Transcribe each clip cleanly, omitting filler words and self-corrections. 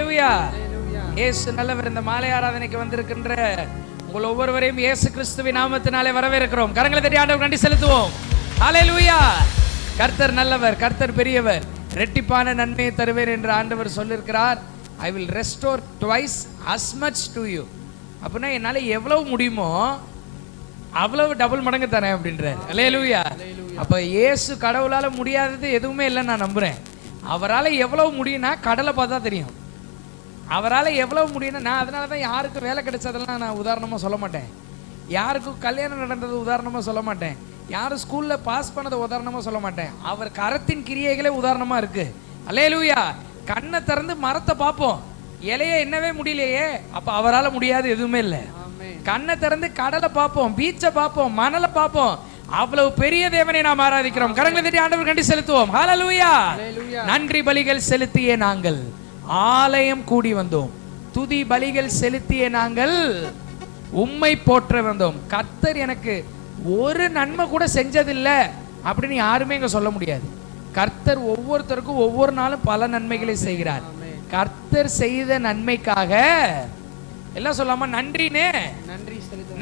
அல்லேலூயா. இயேசு நல்லவர். இந்த மாலை ஆராதனைக்கு வந்திருக்கின்ற உங்கள் ஒவ்வொருவரையும் இயேசு கிறிஸ்துவின் நாமத்தினாலே வரவேற்கிறோம். கரங்களை தட்டி ஆண்டவருக்கு நன்றி செலுத்துவோம். அல்லேலூயா. கர்த்தர் நல்லவர், கர்த்தர் பெரியவர், இரட்டிப்பான நன்மையை தருவேன் என்று ஆண்டவர் சொல்லியிருக்கிறார். I will restore twice as much to you. அப்படின்னா என்னால் எவ்வளவு முடியுமோ அவ்வளவு டபுள் மடங்கு தரேன் அப்படின்றார். அல்லேலூயா. அப்போ இயேசு கடவுளால் முடியாதது எதுவுமே இல்லைன்னு நான் நம்புகிறேன். அவரால் எவ்வளவு முடியும்னா கடலை பார்த்தா தெரியும். அவரால் எவ்வளவு முடியும்னா, நான் அதனால தான் யாருக்கும் வேலை கிடைச்சதெல்லாம் நான் உதாரணமாக சொல்ல மாட்டேன், யாருக்கும் கல்யாணம் நடந்தது உதாரணமாக சொல்ல மாட்டேன், யாரும் ஸ்கூலில் பாஸ் பண்ணதை உதாரணமாக சொல்ல மாட்டேன். அவர் கரத்தின் கிரியைகளே உதாரணமாக இருக்கு. அல்லேலூயா. கண்ணை திறந்து மரத்தை பார்ப்போம், இலைய என்னவே முடியலையே, அப்போ அவரால் முடியாது எதுவுமே இல்லை. கண்ணை திறந்து கடலை பார்ப்போம், பீச்சை பார்ப்போம், மணலை பார்ப்போம். அவ்வளவு பெரிய தேவனை நாம் ஆராதிக்கிறோம். கரங்களை தட்டி ஆண்டவருக்கு நன்றி செலுத்துவோம். ஹல்லேலூயா. நன்றி பலிகள் செலுத்திய நாங்கள் ஆலயம் கூடி வந்தோம், துதி பலிகள் செலுத்திய நாங்கள் உம்மை போற்ற வந்தோம். கர்த்தர் எனக்கு ஒரு நன்மை கூட செஞ்சதில்லை அப்படின்னு யாருமே இங்க சொல்ல முடியாது. கர்த்தர் ஒவ்வொருத்தருக்கும் ஒவ்வொரு நாளும் பல நன்மைகளை செய்கிறார். கர்த்தர் செய்த நன்மைக்காக எல்லாம் சொல்லாம நன்றினே,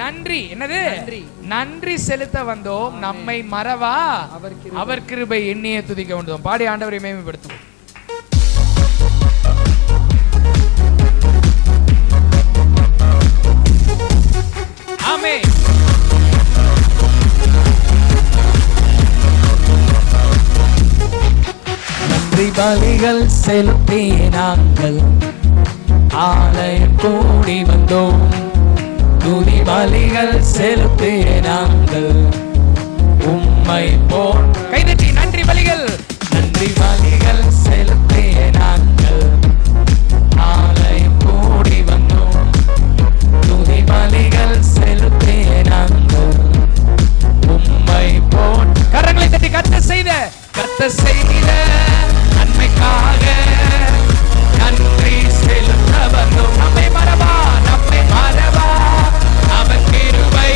நன்றி என்னது, நன்றி செலுத்த வந்தோம். நம்மை மறவா அவர் கிருபை எண்ணியே துதிக்க வந்தோம். பாடி ஆண்டவரை மேம்படுத்துவோம். ஆமென். நன்றி பலிகள் செலுத்திய நாங்கள் ஆலயம் கூடி வந்தோம், துதி பலிகள் செலுத்திய நாங்கள் உம்மை போல். கைதட்டி நன்றி பலிகள், நன்றி பலிகள் செலுத்திய நாங்கள் ஆலயம் கூடி வந்தோம், துதி பலிகள் செலுத்திய நாங்கள் உம்மை போல். கரங்களை தட்டி கர்த்தர் செய்த நன்மைக்காக நன்றி செலுத்த வந்தோம். நம்மை மறவா அவர் கிருபை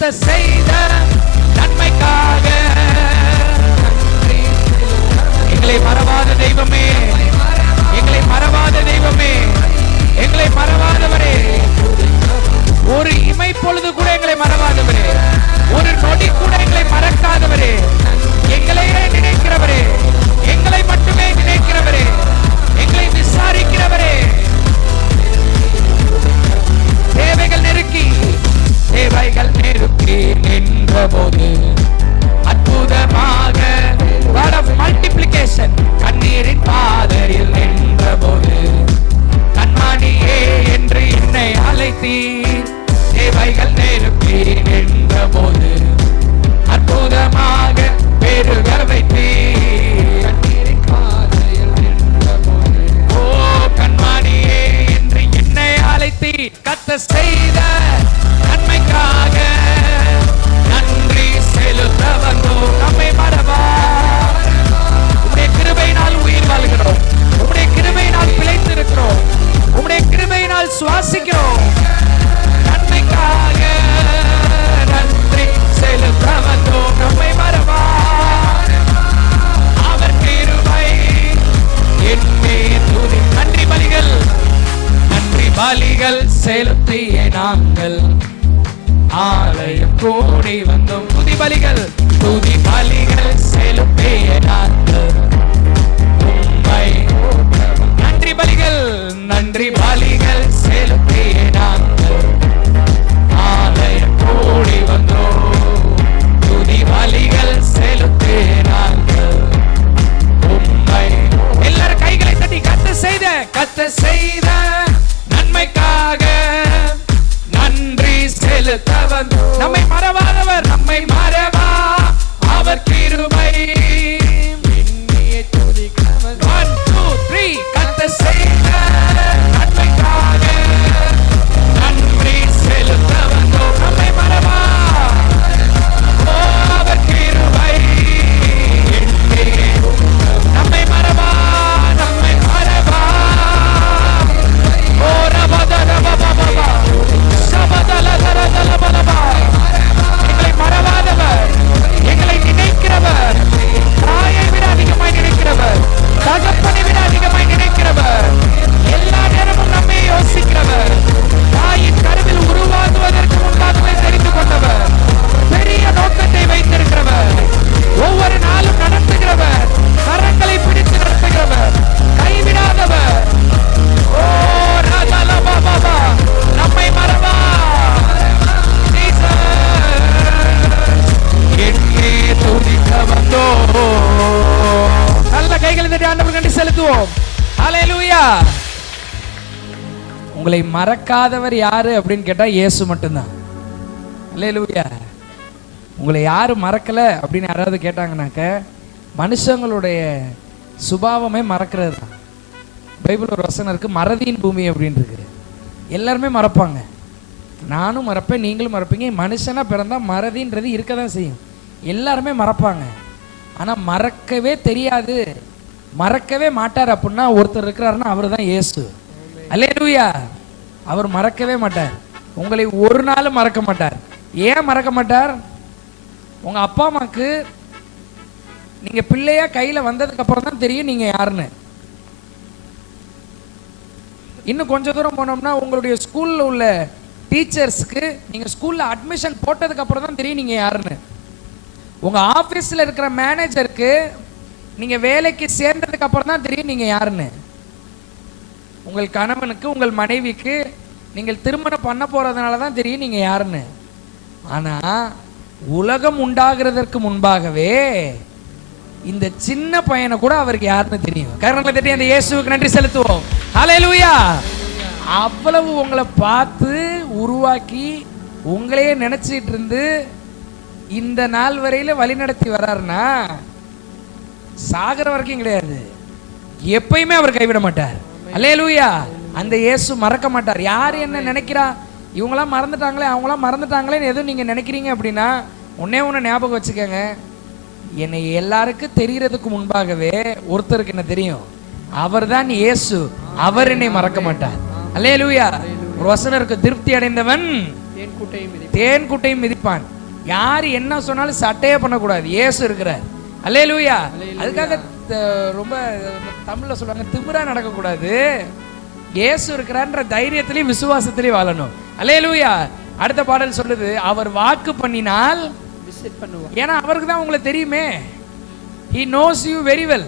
கர்த்தர் செய்த நன்மைக்காக எங்களை மறவாத தெய்வமே, எங்களை மறவாத தெய்வமே, எங்களை மறவாதவரே, ஒரு இமை பொழுது கூட எங்களை மறவாதவரே, ஒரு நொடி கூட எங்களை மறக்காதவரே, எங்களையே நினைக்கிறவரே, எங்களை மட்டுமே நினைக்கிறவரே, எங்களை விசாரிக்கிறவரே, தேவைகள் நெருக்கி நின்ற போது அற்புதமாக God of multiplication கண்ணீரின் பாதையில் நின்ற போது கண்மணியே என்று என்னை அழைத்தீர். தேவைகள் நெருக்கி நின்ற போது அற்புதமாக பெருக வைத்தீர். கண்ணீரின் பாதையில் நின்ற போது ஓ கண்மணியே என்று என்னை அழைத்தீர். கர்த்தர் செய்த நன்மைக்காக நன்றி செலுத்த வந்தோம். நம்மை மறவா, உம்முடைய கிருபையினால் உயிர் வாழ்கிறோம், உம்முடைய கிருபையினால் பிழைத்திருக்கிறோம், உம்முடைய கிருபையினால் சுவாசிக்கிறோம். நன்மைக்காக நன்றி செலுத்த வந்தோம். நம்மை மறவா, அவர் கிருபை என்னே துதி. நன்றி பலிகள், நன்றி பலிகள் செலுத்திய நாங்கள் ஆலயம் கூடி வந்தோம். துதி பலிகள், துதி பலிகள் செலுத்திய நாங்கள் உம்மை. நன்றி பலிகள், நன்றி பலிகள் செலுத்திய நாங்கள் ஆலயம் கூடி வந்தோம். துதி பலிகள் செலுத்திய நாங்கள் உம்மை. எல்லாரும் கைகளை தட்டி கர்த்தர் செய்த நன்மைக்காக நன்றி செலுத்த வந்தோம். நம்மை மறவாதவர், நம்மை மறவா அவர் கிருபை எண்ணியே துதிக்க வந்தோம். 1 2 3 கர்த்தர் செய்த நன்மைக்காக நன்றி செலுத்த வந்தோம். நம்மை மறவா அவர் கிருபை எண்ணியே நம்மை மறவா, நம்மை மறவா ஓ ரபதர பபபபா எங்களை மறவாதவர், எங்களை நினைக்கிறவர், தாயை விட அதிகமாய் நினைக்கிறவர், தகப்பனை விட அதிகமாய் நினைக்கிறவர், எல்லா நேரமும் நம்மை யோசிக்கிறவர், தாயின் கருவில் உருவாகுவதற்கு முன்பாகவே தெரிந்து கொண்டவர், பெரிய நோக்கத்தை வைத்திருக்கிறவர், ஒவ்வொரு நாளும் நடத்துகிறவர், கரங்களை பிடித்து நடத்துகிறவர், கைவிடாதவர். ஓ ராஜாலா பாபா நம்மை மறவா என்னே துதிக்க வந்தோம். நல்ல கைகளை தட்டி ஆண்டவருக்கு நன்றி செலுத்துவோம். ஹல்லேலூயா. உங்களை மறக்காதவர் யாரு அப்படின்னு கேட்டா இயேசு மட்டும்தான். ஹல்லேலூயா. உங்களை யாரு மறக்கல அப்படின்னு யாராவது கேட்டாங்கன்னாக்க மனுஷங்களுடைய சுபாவமே மறக்கிறது தான். பைபிள் ஒரு வசனம் இருக்கு, மறதியின் பூமி அப்படின்னு இருக்கு. எல்லாருமே மறப்பாங்க, நானும் மறப்பேன், நீங்களும் மறப்பீங்க. மனுஷனா பிறந்தா மறதின்றது இருக்க தான் செய்யும். எல்லாருமே மறப்பாங்க. ஆனால் மறக்கவே தெரியாது, மறக்கவே மாட்டார் அப்படின்னா ஒருத்தர் இருக்கிறாருன்னா அவர் தான் இயேசு. அல்லேலூயா. அவர் மறக்கவே மாட்டார், உங்களை ஒரு நாளும் மறக்க மாட்டார். ஏன் மறக்க மாட்டார்? உங்கள் அப்பா அம்மாவுக்கு நீங்கள் பிள்ளையா கையில் வந்ததுக்கு அப்புறம் தான் தெரியும் நீங்கள் யாருன்னு. இன்னும் கொஞ்சம் தூரம் போனோம்னா உங்களுடைய ஸ்கூலில் உள்ள டீச்சர்ஸ்க்கு நீங்கள் ஸ்கூலில் அட்மிஷன் போட்டதுக்கு அப்புறம் தான் தெரியும் நீங்கள் யாருன்னு. உங்கள் ஆஃபீஸில் இருக்கிற மேனேஜருக்கு நீங்கள் வேலைக்கு சேர்ந்ததுக்கு அப்புறம் தான் தெரியும் நீங்கள் யாருன்னு. உங்கள் கணவனுக்கு, உங்கள் மனைவிக்கு நீங்கள் திருமணம் பண்ண போகிறதுனால தான் தெரியும் நீங்கள் யாருன்னு. ஆனால் உலகம் உண்டாகிறதற்கு முன்பாகவே இந்த சின்ன பையனை கூட அவருக்கு யாருன்னு தெரியும். கரங்களை தட்டி அந்த இயேசுவுக்கு நன்றி செலுத்துவோம். ஹல்லேலூயா. அவ்வளவு உங்களை பார்த்து உருவாக்கி உங்களையே நினைச்சிட்டு இருந்து இந்த நாள் வரையில வழி நடத்தி வர்றாருன்னா சாகர வரைக்கும் கிடையாது, எப்பயுமே அவர் கைவிட மாட்டார். ஹல்லேலூயா. அந்த இயேசு மறக்க மாட்டார். யார் என்ன நினைக்கிறா, இவங்களாம் மறந்துட்டாங்களே அவங்களாம் மறந்துட்டாங்களேன்னு எதுவும் நீங்க நினைக்கிறீங்க அப்படின்னா ஒன்னே ஒன்று ஞாபகம் வச்சுக்கோங்க, என்னை எல்லாருக்கும் தெரியறதுக்கு முன்பாகவே ஒருத்தருக்கு என்ன தெரியும், அவர் தான் இயேசு. அவர் என்னை மறக்க மாட்டார். அல்லேலூயா. ஒரு வசனம் இருக்கு, திருப்தி அடைந்தவன் தேன் கூட்டையும் மிதிப்பான். யார் என்ன சொன்னாலும் சட்டையே பண்ணக்கூடாது, இயேசு இருக்கிறார். அல்லேலூயா. அதுக்காக ரொம்ப தமிழ்ல சொல்லுவாங்க, திமிரா நடக்கக்கூடாது. இயேசு இருக்கிறார்ன்ற தைரியத்திலையும் விசுவாசத்திலையும் வாழணும். அல்லேலூயா. அடுத்த பாடல் சொல்லுது, அவர் வாக்கு பண்ணினால் விசிட் பண்ணுவார். ஏன்னா அவருக்கு தான் உங்களை தெரியுமே. he knows you very well.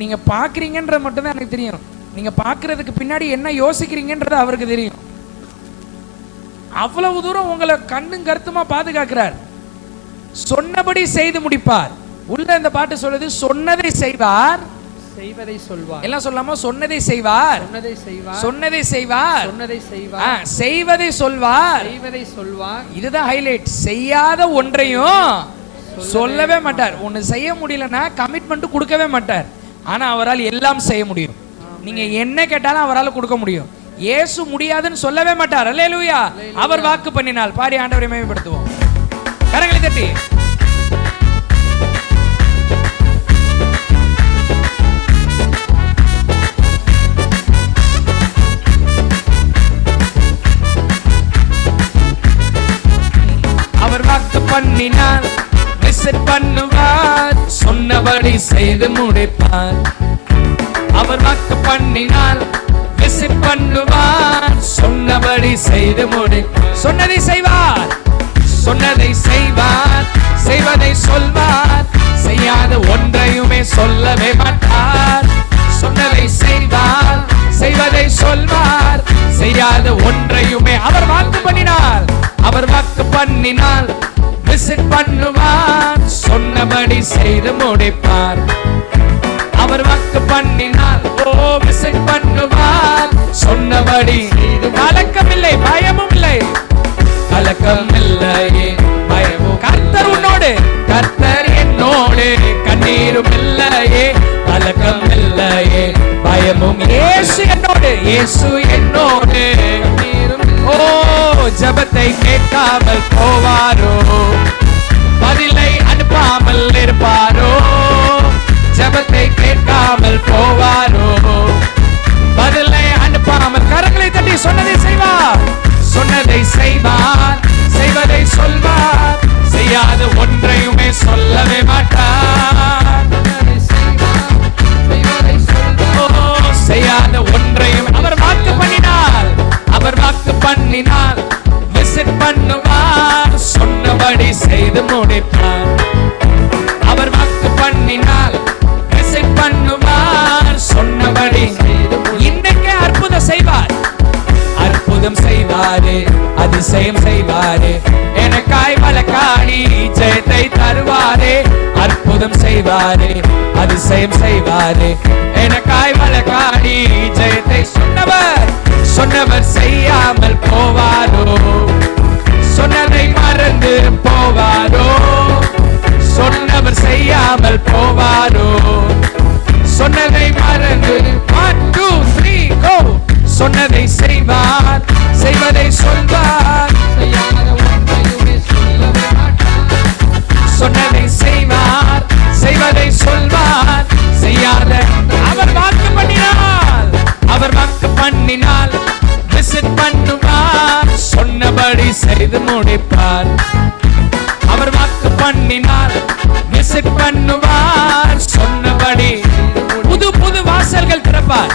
நீங்க பாக்குறீங்கன்றது மட்டும் தான் எனக்கு தெரியும். நீங்க பாக்குறதுக்கு பின்னாடி என்ன யோசிக்கிறீங்கன்றது அவருக்கு தெரியும். அவ்வளவு தூரம் உங்களை கண்ணும் கருத்துமா பாதுகாக்கிறார். சொன்னபடி செய்து முடிப்பார். உள்ள இந்த பாட்டு சொல்லுது, சொன்னதை செய்வார், செய்வதை சொல்வார். எல்லாம் சொல்லாம, சொன்னதை செய்வார், சொன்னதை செய்வார், சொன்னதை செய்வார், சொன்னதை செய்வார், செய்வதை சொல்வார், செய்வதை சொல்வார். இதுதான் ஹைலைட். செய்யாத ஒன்றையும் சொல்லவே மாட்டார். ஒன்னு செய்ய முடியலன்னா கமிட்மெண்ட் கொடுக்கவே மாட்டார். ஆனா அவரால் எல்லாம் செய்ய முடியும். நீங்க என்ன கேட்டாலும் அவரால் கொடுக்க முடியும். இயேசு முடியாதுன்னு சொல்லவே மாட்டார். அல்லேலூயா. அவர் வாக்கு பண்ணினால் பாடி ஆண்டவரை மகிமைப்படுத்துவோம். கரங்களை தட்டி. அவர் வாக்கு பண்ணினால் விசிட் பண்ணுவார், சொன்னபடி செய்து முடிப்பார். அவர் வாக்கு பண்ணினால் விசிட் பண்ணுவார், சொன்னபடி செய்து முடிப்பார். சொன்னதை செய்வார், சொன்னதை செய்வார், செய்வதை சொல்வார், செய்யாத ஒன்றையுமே சொல்லவே மாட்டார். சொன்னதை செய்வார், செய்வதை சொல்வார், செய்யாத ஒன்றையுமே. அவர் வாக்கு பண்ணினால், அவர் வாக்கு பண்ணினால் விசிட் பண்ணுவார், சொன்னபடி செய்து முடிப்பார். அவர் வாக்கு பண்ணினால் விசிட் பண்ணுவார், சொன்னபடி. கலக்கம் இல்லை, பயமும் இல்லை, கலக்கம் இல்லையே, பயமும். கர்த்தர் உன்னோடு, கர்த்தர் என்னோடு, கண்ணீரும் இல்லையே, கலக்கம் இல்லையே, பயமும். இயேசு என்னோடு, இயேசு என்னோடு. ஓ, ஜெபத்தை கேட்காமல் போவாரோ, பதிலை அனுப்பாமல் இருப்பாரோ. ஜெபத்தை கேட்காமல் போவாரோ, பதிலை அனுப்பாமல். கரங்களை தட்டி சொன்னதை செய்வார், சொன்னதை செய்வார், செய்வதை சொல்வார், செய்யாத ஒன்றையுமே சொல்லவே மாட்டார். செய்யாத ஒன்றையும் அவர் வாக்கு பண்ணினால், அவர் வாக்கு பண்ணினால் விசிட் பண்ணுவார், சொன்னபடி செய்து முடிப்பார். அவர் வாக்கு பண்ணினால் விசிட் பண்ணுவார், சொன்னபடி. இன்னைக்கே அற்புதம் செய்வார், அற்புதம் செய்வாரு, அதிசயம் செய்வாரு. எனக்காய் வழக்காடி ஜெயத்தை தருவாரே. அற்புதம் செய்வாரு, அதிசயம் செய்வாரு. எனக்காய் வழக்காடி ஜெயத்தை. சொன்னவர், சொன்னவர் செய்யாமல் போவாரோ, சொன்னதை மறந்து போவாரோ. சொன்னவர் செய்யாமல் போவாரோ, சொன்னதை மறந்து. 1 2 3 go. சொன்னதை செய்வார், செய்வதை சொல்வார், செய்யாத ஒன்றையுமே சொல்லவே மாட்டார். சொன்னதை செய்வார், செய்வதை சொல்வார், செய்யாத. அவர் வாக்கு பண்ணினால், அவர் வாக்கு பண்ணினால் விசிட் பண்ணுவார், சொன்னபடி செய்து முடிப்பார். அவர் வாக்கு பண்ணினால் விசிட் பண்ணுவார், சொன்னபடி. புது புது வாசல்கள் திறப்பார்,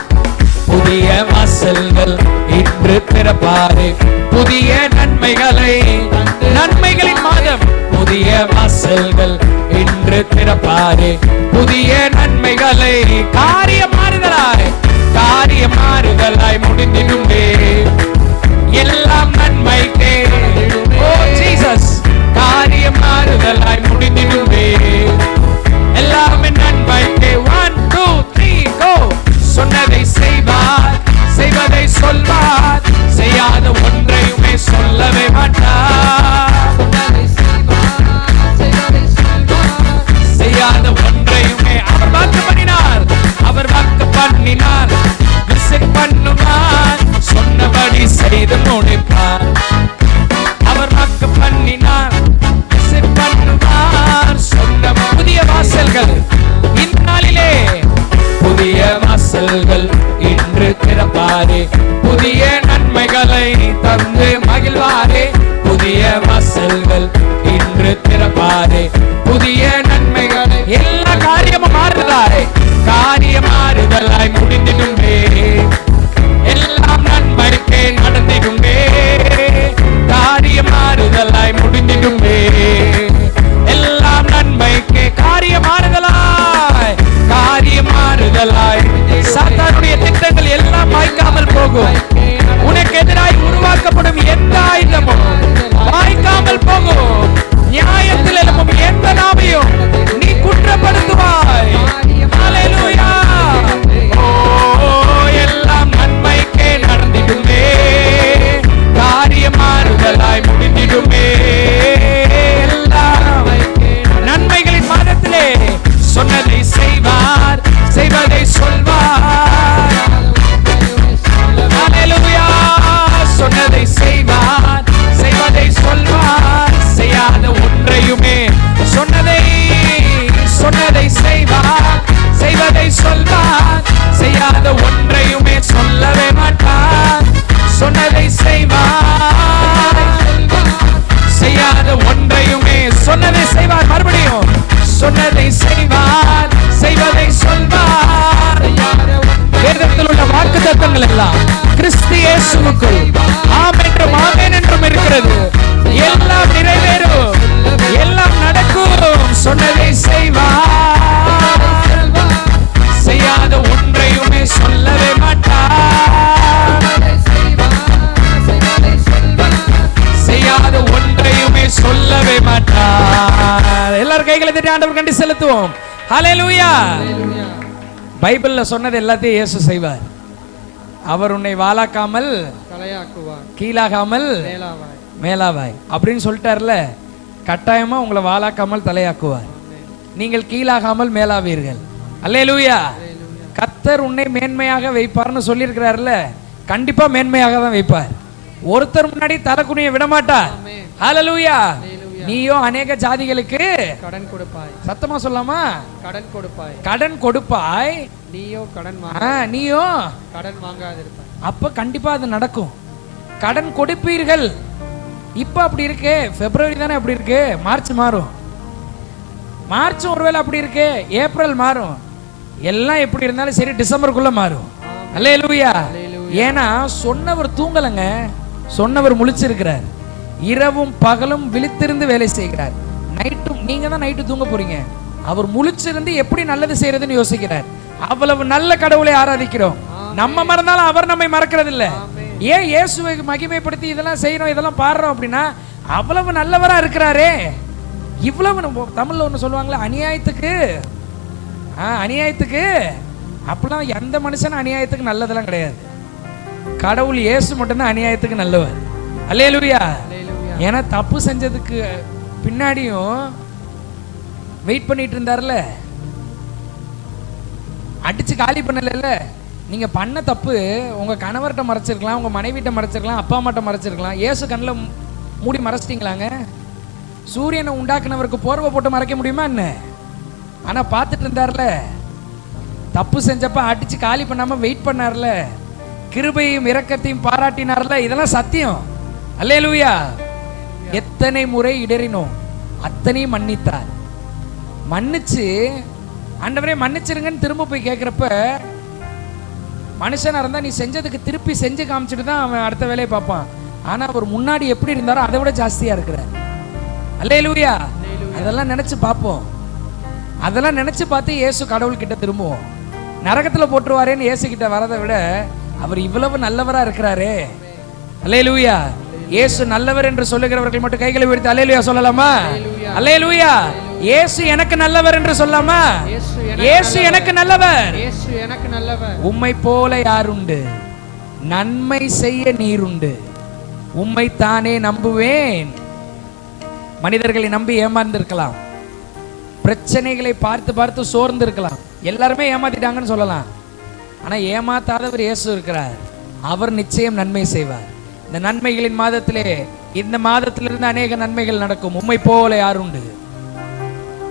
புதிய வாசல்கள் இன்று திறப்பாரு. புதிய நன்மைகளை, நன்மைகளின் மாதம். புதிய வாசல்கள் இன்று திறப்பாரு, புதிய நன்மைகளை. காரிய மாறுதலாய், காரிய மாறுதலாய் முடிந்திடுமே, எல்லாம் நன்மைக்கே. ஓ ஜீசஸ். காரிய மாறுதலாய் முடிந்திடுமே, எல்லாமே நன்மைக்கே. 1 2 3 go. சொன்னதை செய்வார், செய்வதை சொல்வார், செய்யாத ஒன்றையுமே சொல்லவே மாட்டார். செய்யாத ஒன்றையுமே. அவர் வாக்கு பண்ணினார், அவர் வாக்கு பண்ணினார் விசிட் பண்ணுவார், சொன்னபடி செய்து முடிப்பார். கிறிஸ்து இயேசுவுக்குள் ஆம் என்றும் ஆமென் என்றும் இருக்கிறது. எல்லாம் நிறைவேறும், எல்லாம் நடக்கும். சொன்னதை செய்வார், செய்யாத ஒன்றையுமே சொல்லவே மாட்டார். செய்யாத ஒன்றையுமே சொல்லவே மாட்டார். எல்லாரும் கைகளை தட்டி ஆண்டவர் கண்டி செலுத்துவோம். ஹல்லேலூயா. பைபிள்ல சொன்னது எல்லாத்தையும் இயேசு செய்வார். அவர் உன்னை வாலாக்காமல் கீழாகாமல் மேலாவாய் அப்படின்னு சொல்லிட்டார்ல. கட்டாயமா உங்களை வாலாக்காமல் தலையாக்குவார். நீங்கள் கீழாகாமல் மேலாவீர்கள். அல்லேலூயா. கர்த்தர் உன்னை மேன்மையாக வைப்பார்னு சொல்லியிருக்கிறார்ல. கண்டிப்பா மேன்மையாக தான் வைப்பார். ஒருத்தர் முன்னாடி தலை குனிய விட மாட்டார். ஹல்லேலூயா. நீயோ அநேக ஜாதிகளுக்கு கடன் கொடுப்பாய். சத்தமா சொல்லாமா? கடன் கொடுப்பாய். கடன் கொடுப்பாய். நீயோ கடன் வாங்காதிருப்பாய். அப்ப கண்டிப்பா அது நடக்கும். கடன் கொடுப்பீர்கள். இப்ப அப்படி இருக்கு. பிப்ரவரி தானே அப்படி இருக்கு. மார்ச் மாறும். மார்ச் ஒருவேளை அப்படி இருக்கு. ஏப்ரல் மாறும். எல்லாம் எப்படி இருந்தாலும் சரி டிசம்பருக்குள்ள மாறும். அல்லேலூயா. ஏன்னா சொன்னவர் தூங்கலங்க. சொன்னவர் முழிச்சிருக்கிறார். இரவும் பகலும் விழித்திருந்து வேலை செய்கிறார். நைட்டும் நீங்க தான் நைட்டு தூங்க போறீங்க. அவர் முழிச்சிருந்து எப்படி நல்லது செய்யறதுன்னு யோசிக்கிறார். அவ்வளவு நல்ல கடவுளை ஆராதிக்கிறோம். நம்ம மறந்தாலும் அவர் நம்மை மறக்கிறது இல்ல. ஏன் இயேசுவை மகிமைப்படுத்தி இதெல்லாம் செய்யறோம், இதெல்லாம் பாடுறோம் அப்படின்னா அவ்வளவு நல்லவரா இருக்கிறாரே. இவ்வளவு தமிழ்ல ஒண்ணு சொல்லுவாங்களே, அநியாயத்துக்கு அநியாயத்துக்கு அப்படிலாம் எந்த மனுஷன் அநியாயத்துக்கு நல்லதெல்லாம் கிடையாது. கடவுள் இயேசு மட்டும்தான் அநியாயத்துக்கு நல்லவர். அல்லேலூயா. ஏன்னா தப்பு செஞ்சதுக்கு பின்னாடியும் வெயிட் பண்ணிட்டு இருந்தார்ல. அடிச்சு காலி பண்ணல. நீங்க பண்ண தப்பு உங்க கணவர்கிட்ட மறைச்சிருக்கலாம், உங்க மனைவிட்ட மறைச்சிருக்கலாம், அப்பா அம்மாட்ட மறைச்சிருக்கலாம். இயேசு கண்ணில் மூடி மறைச்சிட்டீங்களாங்க? சூரியனை உண்டாக்குனவருக்கு போர்வை போட்டு மறைக்க முடியுமா என்ன? ஆனா பார்த்துட்டு இருந்தார்ல. தப்பு செஞ்சப்ப அடிச்சு காலி பண்ணாம வெயிட் பண்ணார்ல. கிருபையும் இரக்கத்தையும் பாராட்டினார்ல. இதெல்லாம் சத்தியம். அல்லேலூயா. எத்தனை முறை இடறினோம், அத்தனை மன்னித்தார். மன்னிச்சு ஆண்டவரே மன்னிச்சிருங்கன்னு திரும்ப போய் கேட்கிறப்ப, மனுஷனா இருந்தா நீ செஞ்சதுக்கு திருப்பி செஞ்சு காமிச்சிட்டு தான் அவன் அடுத்த வேலையை பார்ப்பான். ஆனா அவர் முன்னாடி எப்படி இருந்தாரோ அதை விட ஜாஸ்தியா இருக்கிறார். அல்லேலூயா. அதெல்லாம் நினைச்சு பார்ப்போம். அதெல்லாம் நினைச்சு பார்த்து இயேசு கடவுள் கிட்ட திரும்புவோம். நரகத்துல போட்டுருவாரேன்னு இயேசு கிட்ட வரதை விட அவர் இவ்வளவு நல்லவரா இருக்கிறாரே. அல்லேலூயா. இயேசு நல்லவர் என்று சொல்லுகிறவர்கள் மட்டும் கைகளை உயர்த்தி அல்லேலூயா சொல்லலாமா? அல்லேலூயா. இயேசு எனக்கு நல்லவர் என்று சொல்லலாமா? இயேசு எனக்கு நல்லவர். இயேசு எனக்கு நல்லவர். உம்மை போல யாருண்டு? நன்மை செய்ய நீருண்டு. உம்மை தானே நம்புவேன். மனிதர்களை நம்பி ஏமாந்திருக்கலாம். பிரச்சனைகளை பார்த்து பார்த்து சோர்ந்து இருக்கலாம். எல்லாருமே ஏமாத்திட்டாங்கன்னு சொல்லலாம். ஆனா ஏமாத்தாதவர் இயேசு இருக்கிறார். அவர் நிச்சயம் நன்மை செய்வார். இந்த நன்மைகளின் மாதத்திலே இந்த மாதத்திலிருந்து அநேக நன்மைகள் நடக்கும். உம்மை போல யாருண்டு?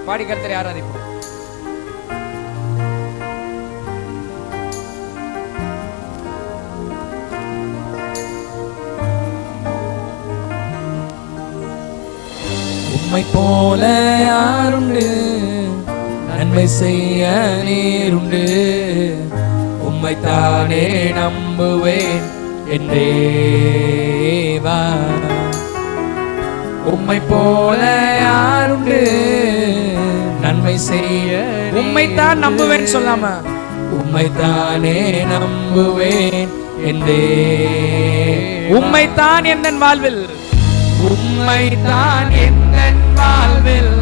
பாடி கர்த்தரை ஆராதிப்போம். உம்மை போல யாருண்டு? நன்மை செய்ய நீருண்டு. உம்மை தானே நம்புவேன் என் தேவா. உம்மை போல யாருண்டு? நன்மை செய்ய உம்மைத்தான் நம்புவேன் சொல்லாம, உம்மைத்தானே நம்புவேன் என் தேவா. உம்மைத்தான் என் வாழ்வில், உம்மைத்தான் என் வாழ்வில்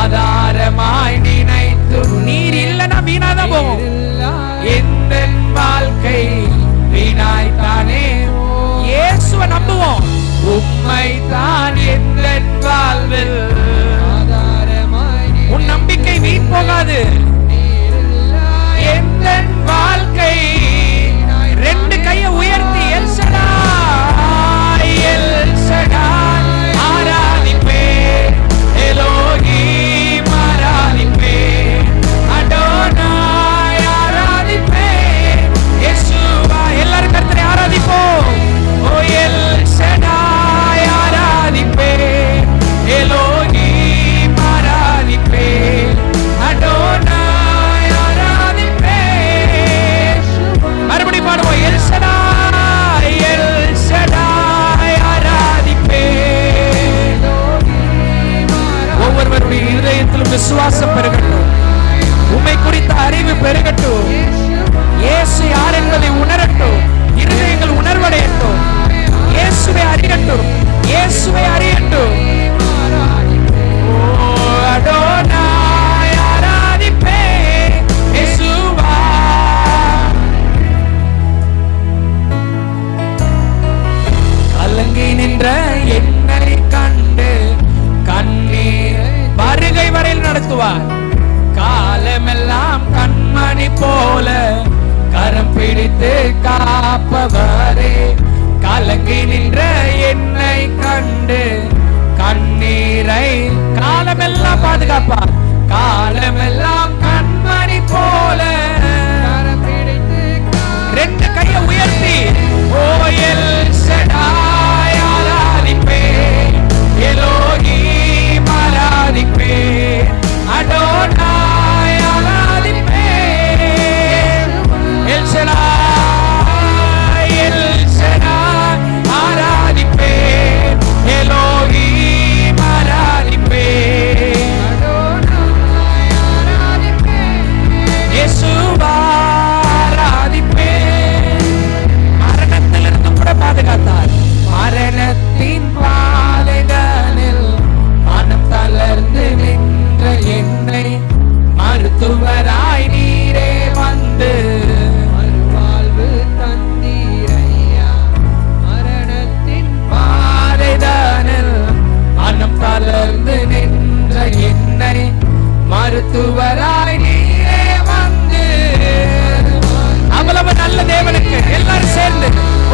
ஆதாரமாய் நினைத்து. நீர் இல்லைன்னா வீணாதான் போகும். எந்த வாழ்க்கை வீணாய்த்தானே. இயேசுவை நம்புவோம். உம்மைத்தான் எந்த வாழ்வில் ஆதாரமாய். உன் நம்பிக்கை வீண் போகாது. எந்த வாழ்க்கை. ரெண்டு கையை உயர்த்தி எல் ஷடாய், எல் ஷடாய் ஆராதிப்பேன். எலோஹீம் ஆராதிப்பேன். அடோனாய் ஆராதிப்பேன். இயேசுவா. எல்லாரும் கர்த்தரை ஆராதிப்போம். ஓ எல் ஷடாய் ஆராதிப்பேன். எலோஹீம் ஆராதிப்பேன். அடோனாய் விசுவாசம் பெருகட்டும், உம்மை குறித்த அறிவு பெருகட்டும், இயேசு யார் என்பதை உணரட்டும், இருதயங்கள் உணர்வடையட்டும், இயேசுவை அறியட்டும், இயேசுவை அறியட்டும். கலங்கி நின்ற என்னை கண்டு கண்ணீர் வருகை வரையில் நடத்துவார். காலமெல்லாம் கண்மணி போல கரம் பிடித்து காப்பவரே, கலங்கி நின்ற என்னை கண்டு கண்ணீரை காலமெல்லாம் பாதுகாப்பார். காலமெல்லாம் கண்மணி போல கரம் பிடித்து ரெண்டு கையை உயர்த்தி ஓயல் ஷடாய் ஆராதிப்பேன், எலோஹீம் ஆராதிப்பேன், அடோனாய் ஆராதிப்பேன், எல் ஷடாய் ஆராதிப்பேன், எலோஹீம் ஆராதிப்பேன், அடோனாய் ஆராதிப்பேன், இயேசுவா ஆராதிப்பேன். மரணத்திலிருந்து கூட பாதுகாத்தார். மரணத்தின் பாதைகளில் மனம் தளர்ந்து நின்ற என்னை மருத்துவராய் நீரே வந்து மறுவாழ்வு தந்தீரையா. மரணத்தின் பாதைகளில் மனம் தளர்ந்து நின்ற என்னை மருத்துவராய் நீரே வந்து. அவ்வளவு நல்ல தேவனுக்கு எல்லாரும் சேர்ந்து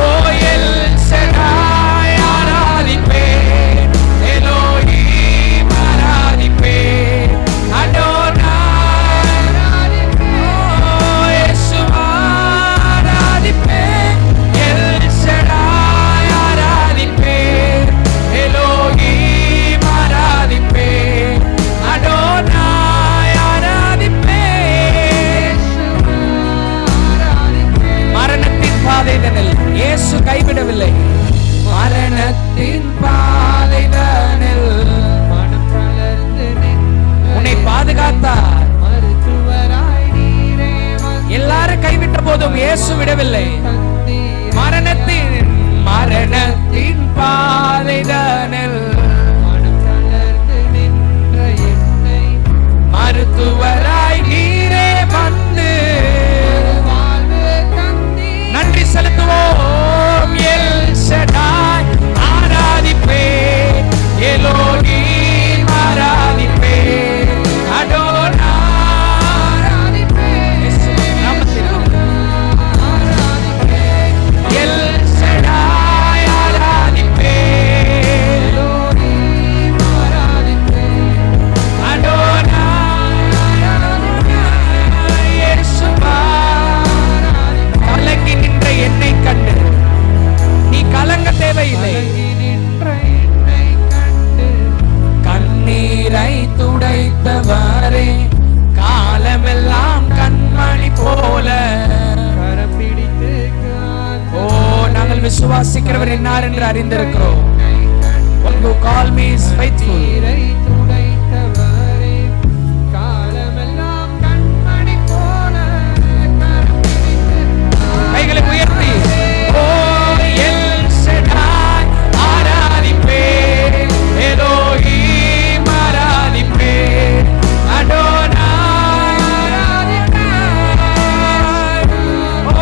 ஓயல் ஷடாய் ஆராதிப்பேன், எலோஹீம் ஆராதிப்பேன், அடோனாய் ஆராதிப்பேன், இயேசுவா ஆராதிப்பேன், எல் ஷடாய் ஆராதிப்பேன், எலோஹீம் ஆராதிப்பேன், அடோனாய் ஆராதிப்பேன். மரணத்தின் பாதைதனில் இயேசு கைவிடவில்லை. மரணத்தின் பாதைதனில் மனம் தளர்ந்து உன்னை பாதுகாத்தார். எல்லாரும் கைவிட்ட போதும் இயேசு விடவில்லை. மரணத்தின் பாதைதனில் மனம் தளர்ந்து நின்ற என்னை மருத்துவராய் நீரே வந்து நன்றி செலுத்துவோம். எல் ஷடாய் ஆராதிப்பேன், எலோஹீம் ஆராதிப்பேன், அடோனாய் ஆராதிப்பேன், எல் ஷடாய் ஆராதிப்பேன், எலோஹீம் ஆராதிப்பேன், அடோனாய் ஆராதிப்பேன், இயேசுவா. கலங்கி நின்ற என்னை கண்டு நீ கலங்க தேவையில்லை. கண்ணீரை துடைத்தவரே, காலமெல்லாம் கண்மணி போல கரம் பிடித்து. ஓ, நாங்கள் விசுவாசிக்கிறவர் என்னார் என்று அறிந்திருக்கிறோம். One who call me is faithful. கைகளை உயர்த்தி ஓ எல் ஷடாய் ஆராதிப்பேன், எலோஹீம் ஆராதிப்பேன், அடோனாய் ஆராதிப்பேன், ஓ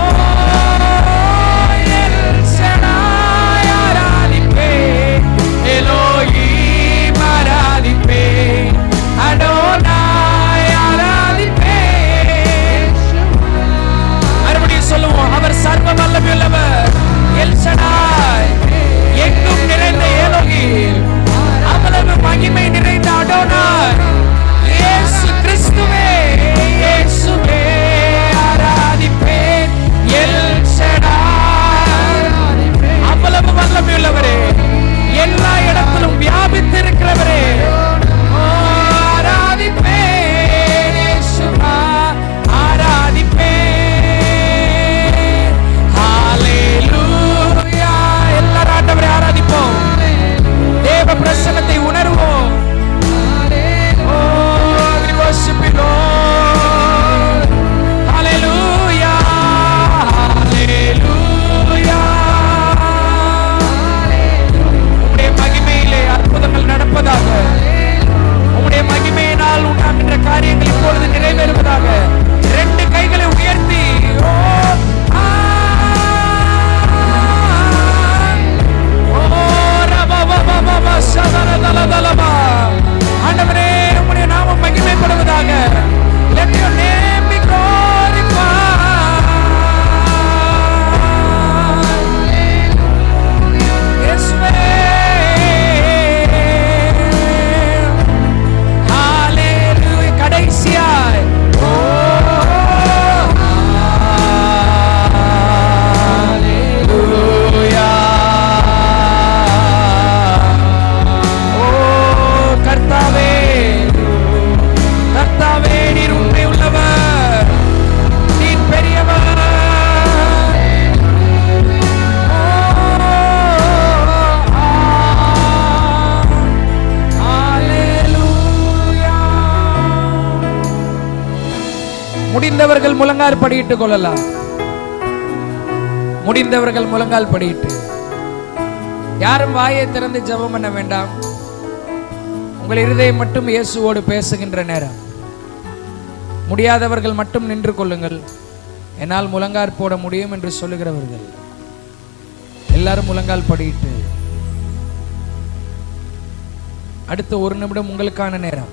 எல் ஷடாய் ஆராதிப்பேன், எலோஹீம் ஆராதிப்பேன், அடோனாய் ஆராதிப்பேன். மறுபடியும் சொல்லுவோம், அவர் சர்வ வல்லமையுள்ளவர். எல் ஷடாய் எங்கும் நிறைந்த எலோஹீம், அவ்வளவு மகிமை நிறைந்த அடோனாய், இயேசு கிறிஸ்துவே, இயேசுவே ஆராதிப்பேன், எல் ஷடாய். அவ்வளவு வல்லமையுள்ளவரே, எல்லா இடத்திலும் வியாபித்திருக்கிறவரே, ஆராதிப்பேன், இயேசுவா ஆராதிப்பேன். ஹalleluya. எல்லாரும் ஆண்டவரை ஆராதிப்போம். முடிந்தவர்கள் முழங்கால் படியிட்டுக் கொள்ளலாம். முடிந்தவர்கள் முழங்கால் படியிட்டு, யாரும் வாயை திறந்து ஜெபம் பண்ண வேண்டாம். உங்கள் இருதயம் மட்டும் இயேசுவோடு பேசுகின்ற நேரம். முடியாதவர்கள் மட்டும் நின்று கொள்ளுங்கள். என்னால் முழங்கால் போட முடியும் என்று சொல்லுகிறவர்கள் எல்லாரும் முழங்கால் படியிட்டு, அடுத்த 1 நிமிடம் உங்களுக்கான நேரம்.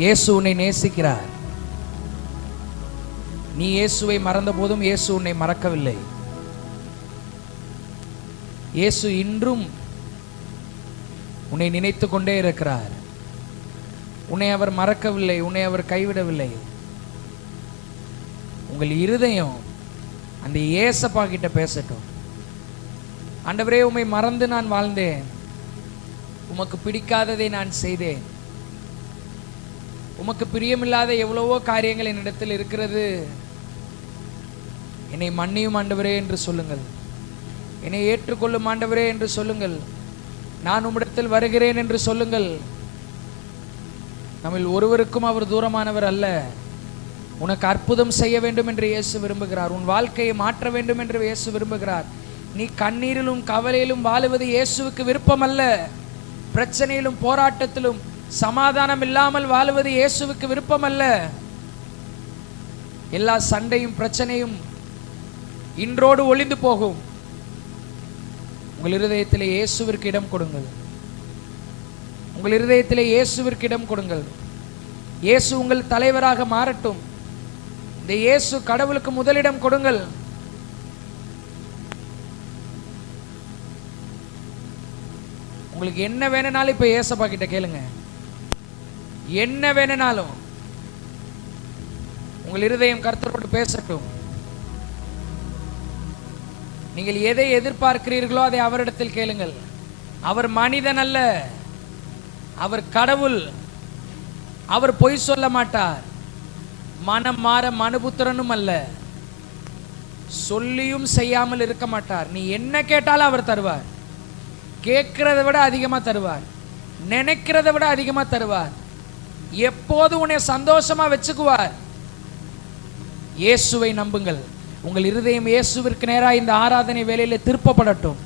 இயேசு உன்னை நேசிக்கிறார். நீ இயேசுவை மறந்த போதும் இயேசு உன்னை மறக்கவில்லை. இயேசு இன்றும் உன்னை நினைத்து கொண்டே இருக்கிறார். உன்னை அவர் மறக்கவில்லை, உன்னை அவர் கைவிடவில்லை. உங்கள் இருதயம் அந்த ஏசப்பா கிட்ட பேசட்டும். ஆண்டவரே, உம்மை மறந்து நான் வாழ்ந்தேன், உமக்கு பிடிக்காததை நான் செய்தேன், உமக்கு பிரியமில்லாத எவ்வளவோ காரியங்கள் என்னிடத்தில் இருக்கிறது, என்னை மன்னியும் ஆண்டவரே என்று சொல்லுங்கள். என்னை ஏற்றுக்கொள்ளும் ஆண்டவரே என்று சொல்லுங்கள். நான் உம்மிடத்தில் வருகிறேன் என்று சொல்லுங்கள். நம்மில் ஒருவருக்கும் அவர் தூரமானவர் அல்ல. உனக்கு அற்புதம் செய்ய வேண்டும் என்று இயேசு விரும்புகிறார். உன் வாழ்க்கையை மாற்ற வேண்டும் என்று இயேசு விரும்புகிறார். நீ கண்ணீரிலும் கவலையிலும் வாழுவது இயேசுவுக்கு விருப்பம் அல்ல. பிரச்சனையிலும் போராட்டத்திலும் சமாதானம் இல்லாமல் வாழுவது இயேசுவுக்கு விருப்பம் அல்ல. எல்லா சண்டையும் பிரச்சனையும் இன்றோடு ஒளிந்து போகும். உங்கள் இருதயத்திலே இயேசுவிற்கு இடம் கொடுங்கள். உங்கள் இருதயத்திலே இயேசுவிற்கு இடம் கொடுங்கள். இயேசு உங்கள் தலைவராக மாறட்டும். இந்த இயேசு கடவுளுக்கு முதலிடம் கொடுங்கள். உங்களுக்கு என்ன வேணும்னாலும் இப்ப ஏசப்பா கிட்ட கேளுங்க. என்ன வேணும்னாலும் உங்கள் இருதயம் கர்த்தரோடு பேசட்டும். நீங்கள் எதை எதிர்பார்க்கிறீர்களோ அதை அவரிடத்தில் கேளுங்கள். அவர் மனிதன் அல்ல, அவர் கடவுள். அவர் பொய் சொல்ல மாட்டார். மனம் மாற மனுபுத்திரனும் அல்ல. சொல்லியும் செய்யாமல் இருக்க மாட்டார். நீ என்ன கேட்டாலும் அவர் தருவார். கேட்கிறத விட அதிகமா தருவார். நினைக்கிறத விட அதிகமா தருவார். எப்போது உன்னை சந்தோஷமா வச்சுக்குவார். இயேசுவை நம்புங்கள். உங்கள் இருதயம் இயேசுவிற்கு நேராக இந்த ஆராதனை வேளையில திருப்பப்படட்டும்.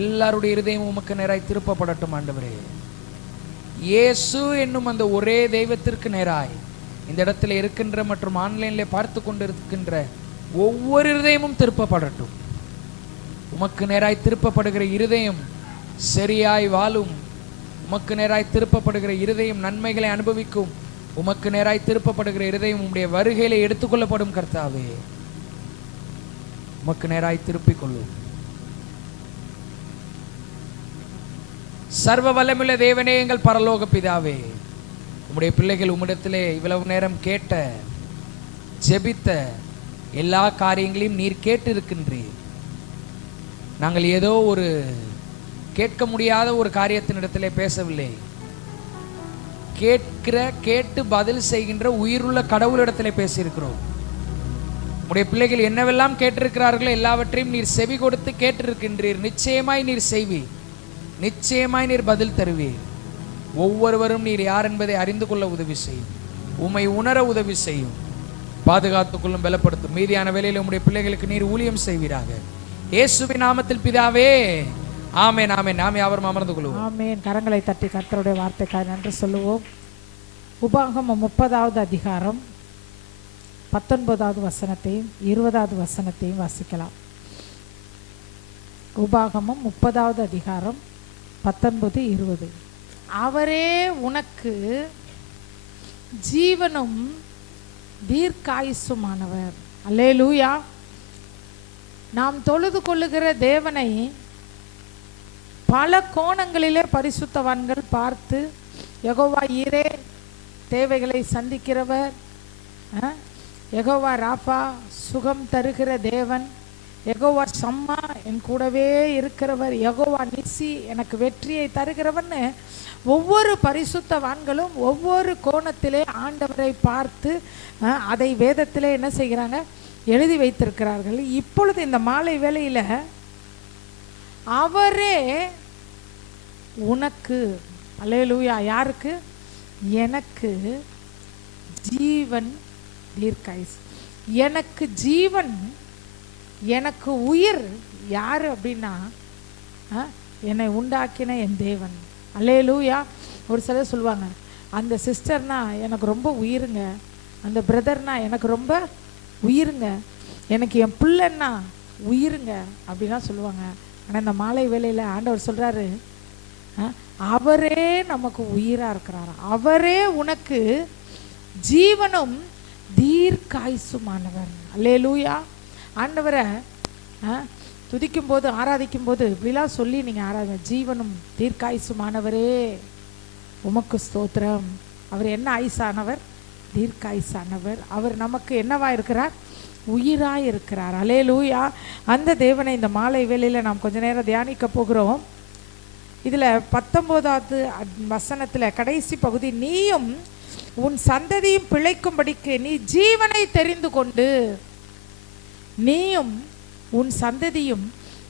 எல்லாருடைய இருதயம் உமக்கு நேராய் திருப்பப்படட்டும். ஆண்டவரே, இயேசு என்னும் அந்த ஒரே தெய்வத்திற்கு நேராய் இந்த இடத்துல இருக்கின்ற மற்றும் ஆன்லைன்ல பார்த்து கொண்டிருக்கின்ற ஒவ்வொரு இருதயமும் திருப்பப்படட்டும். உமக்கு நேராய் திருப்பப்படுகிற இருதயம் சரியாய் வாழும். உமக்கு நேராய் திருப்பப்படுகிற இருதயம் நன்மைகளை அனுபவிக்கும். உமக்கு நேராய் திருப்பப்படுகிற இருதயம் உம்முடைய வருகையில எடுத்துக்கொள்ளப்படும். கர்த்தாவே, உமக்கு நேராய் திருப்பிக் கொள்ளும். சர்வ வல்லமுள்ள தேவனே, எங்கள் பரலோக பிதாவே, உம்முடைய பிள்ளைகள் உம்மிடத்திலே இவ்வளவு நேரம் கேட்ட ஜெபித்த எல்லா காரியங்களையும் நீர் கேட்டு இருக்கின்றீர். நாங்கள் ஏதோ ஒரு கேட்க முடியாத ஒரு காரியத்தினிடத்திலே பேசவில்லை. கேட்டு பதில் செய்கின்ற உயிருள்ள கடவுளிடத்திலே பேசியிருக்கிறோம். உடைய பிள்ளைகள் என்னவெல்லாம் கேட்டிருக்கிறார்களோ எல்லாவற்றையும் நீர் செவி கொடுத்து கேட்டிருக்கின்றீர். நிச்சயமாய் நீர் செய்வீர். நிச்சயமாய் நீர் பதில் தருவீர். ஒவ்வொருவரும் நீர் யார் என்பதை அறிந்து கொள்ள உதவி செய்யும். உம்மை உணர உதவி செய்யும். பாதுகாத்துக்கொள்ளும், பலப்படுத்தும். மீதியான வேளையில் உம்முடைய பிள்ளைகளுக்கு நீர் ஊழியம் செய்வீராக. இயேசுவின் நாமத்தில் பிதாவே, ஆமென். ஆமென். நாம் யாவரும் அமர்ந்து கொள்வோம். ஆமென். கரங்களை தட்டி கர்த்தருடைய வார்த்தைக்காக நன்றி சொல்லுவோம். உபாகமம் 30வது அதிகாரம் 19வது வசனத்தையும் 20வது வசனத்தையும் வாசிக்கலாம். உபாகமம் 30வது அதிகாரம் 19, 20. அவரே உனக்கு ஜீவனும் தீர்க்காயுசுமானவர். அல்லேலூயா. நாம் தொழுது கொள்ளுகிற தேவனை பல கோணங்களிலே பரிசுத்தவான்கள் பார்த்து, யெகோவா ஈரே தேவைகளை சந்திக்கிறவர், யெகோவா ராஃபா சுகம் தருகிற தேவன், யெகோவா சம்மா என் கூடவே இருக்கிறவர், யெகோவா நிசி எனக்கு வெற்றியை தருகிறவன்னு ஒவ்வொரு பரிசுத்தவான்களும் ஒவ்வொரு கோணத்திலே ஆண்டவரை பார்த்து அதை வேதத்திலே என்ன செய்கிறாங்க, எழுதி வைத்திருக்கிறார்கள். இப்பொழுது இந்த மாலை வேளையில் அவரே உனக்கு அல்லேலூயா. யாருக்கு? எனக்கு ஜீவன் தீர்க்காயுசு. எனக்கு ஜீவன், எனக்கு உயிர் யாரு அப்படின்னா என்னை உண்டாக்கின என் தேவன். அல்லேலூயா. ஒரு சிலர் சொல்லுவாங்க, அந்த சிஸ்டர்னா எனக்கு ரொம்ப உயிருங்க, அந்த பிரதர்னா எனக்கு ரொம்ப உயிருங்க, எனக்கு என் பிள்ளைன்னா உயிருங்க அப்படிலாம் சொல்லுவாங்க. ஆனால் இந்த மாலை வேளையில் ஆண்டவர் சொல்கிறாரு, அவரே நமக்கு உயிராக இருக்கிறார். அவரே உனக்கு ஜீவனும் தீர்க்காயுசுமானவர். அல்லேலூயா. ஆண்டவரை துதிக்கும் போது, ஆராதிக்கும் போது இப்படிலாம் சொல்லி நீங்கள் ஆராதிங்க. ஜீவனும் தீர்க்காயுசுமானவரே உமக்கு ஸ்தோத்திரம். அவர் என்ன ஆயுசானவர்? தீர்க்காயுசானவர். அவர் நமக்கு என்னவா இருக்கிறார்? உயிராய் இருக்கிறார். அல்லேலூயா. அந்த தேவனை இந்த மாலை வேளையில் நாம் கொஞ்ச நேரம் தியானிக்க போகிறோம். இதில் 19வது வசனத்தில் கடைசி பகுதி, நீயும் உன் சந்ததியும் பிழைக்கும்படிக்கு நீ ஜீவனை தெரிந்து கொண்டு, நீயும் உன் சந்ததியும்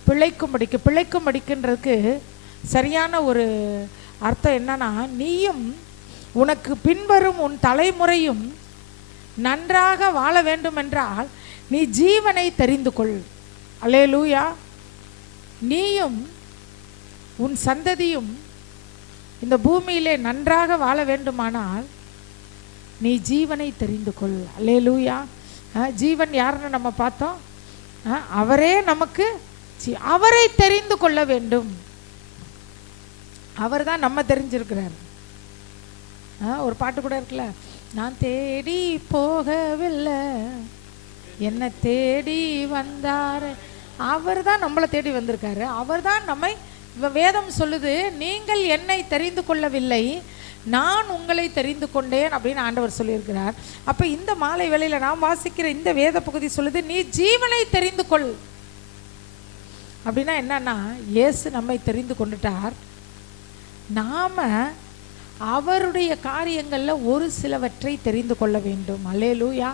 பிழைக்கும்படிக்கு, பிழைக்கும்படிக்குன்றதுக்கு சரியான ஒரு அர்த்தம் என்னன்னா, நீயும் உனக்கு பின்வரும் உன் தலைமுறையும் நன்றாக வாழ வேண்டும் என்றால் நீ ஜீவனை தெரிந்து கொள். அல்லேலூயா. நீயும் உன் சந்ததியும் இந்த பூமியிலே நன்றாக வாழ வேண்டுமானால் நீ ஜீவனை தெரிந்து கொள். அல்லேலூயா. ஜீவன் யாருன்னு நம்ம பார்த்தோம். அவரே நமக்கு, அவரை தெரிந்து கொள்ள வேண்டும். அவர் தான் நம்ம தெரிஞ்சிருக்கிறார். ஒரு பாட்டு கூட இருக்குல்ல, நான் தேடி போகவில்லை என்னை தேடி வந்தார். அவர் தான் நம்மளை தேடி வந்திருக்காரு. அவர் தான் நம்மை, வேதம் சொல்லுது, நீங்கள் என்னை தெரிந்து கொள்ளவில்லை, நான் உங்களை தெரிந்து கொண்டேன் அப்படின்னு ஆண்டவர் சொல்லியிருக்கிறார். அப்போ இந்த மாலை வேளையில் நாம் வாசிக்கிற இந்த வேத பகுதி சொல்லுது, நீ ஜீவனை தெரிந்து கொள். அப்படின்னா என்னன்னா, இயேசு நம்மை தெரிந்து கொண்டுட்டார். நாம அவருடைய காரியங்களில் ஒரு சிலவற்றை தெரிந்து கொள்ள வேண்டும். அல்லேலூயா.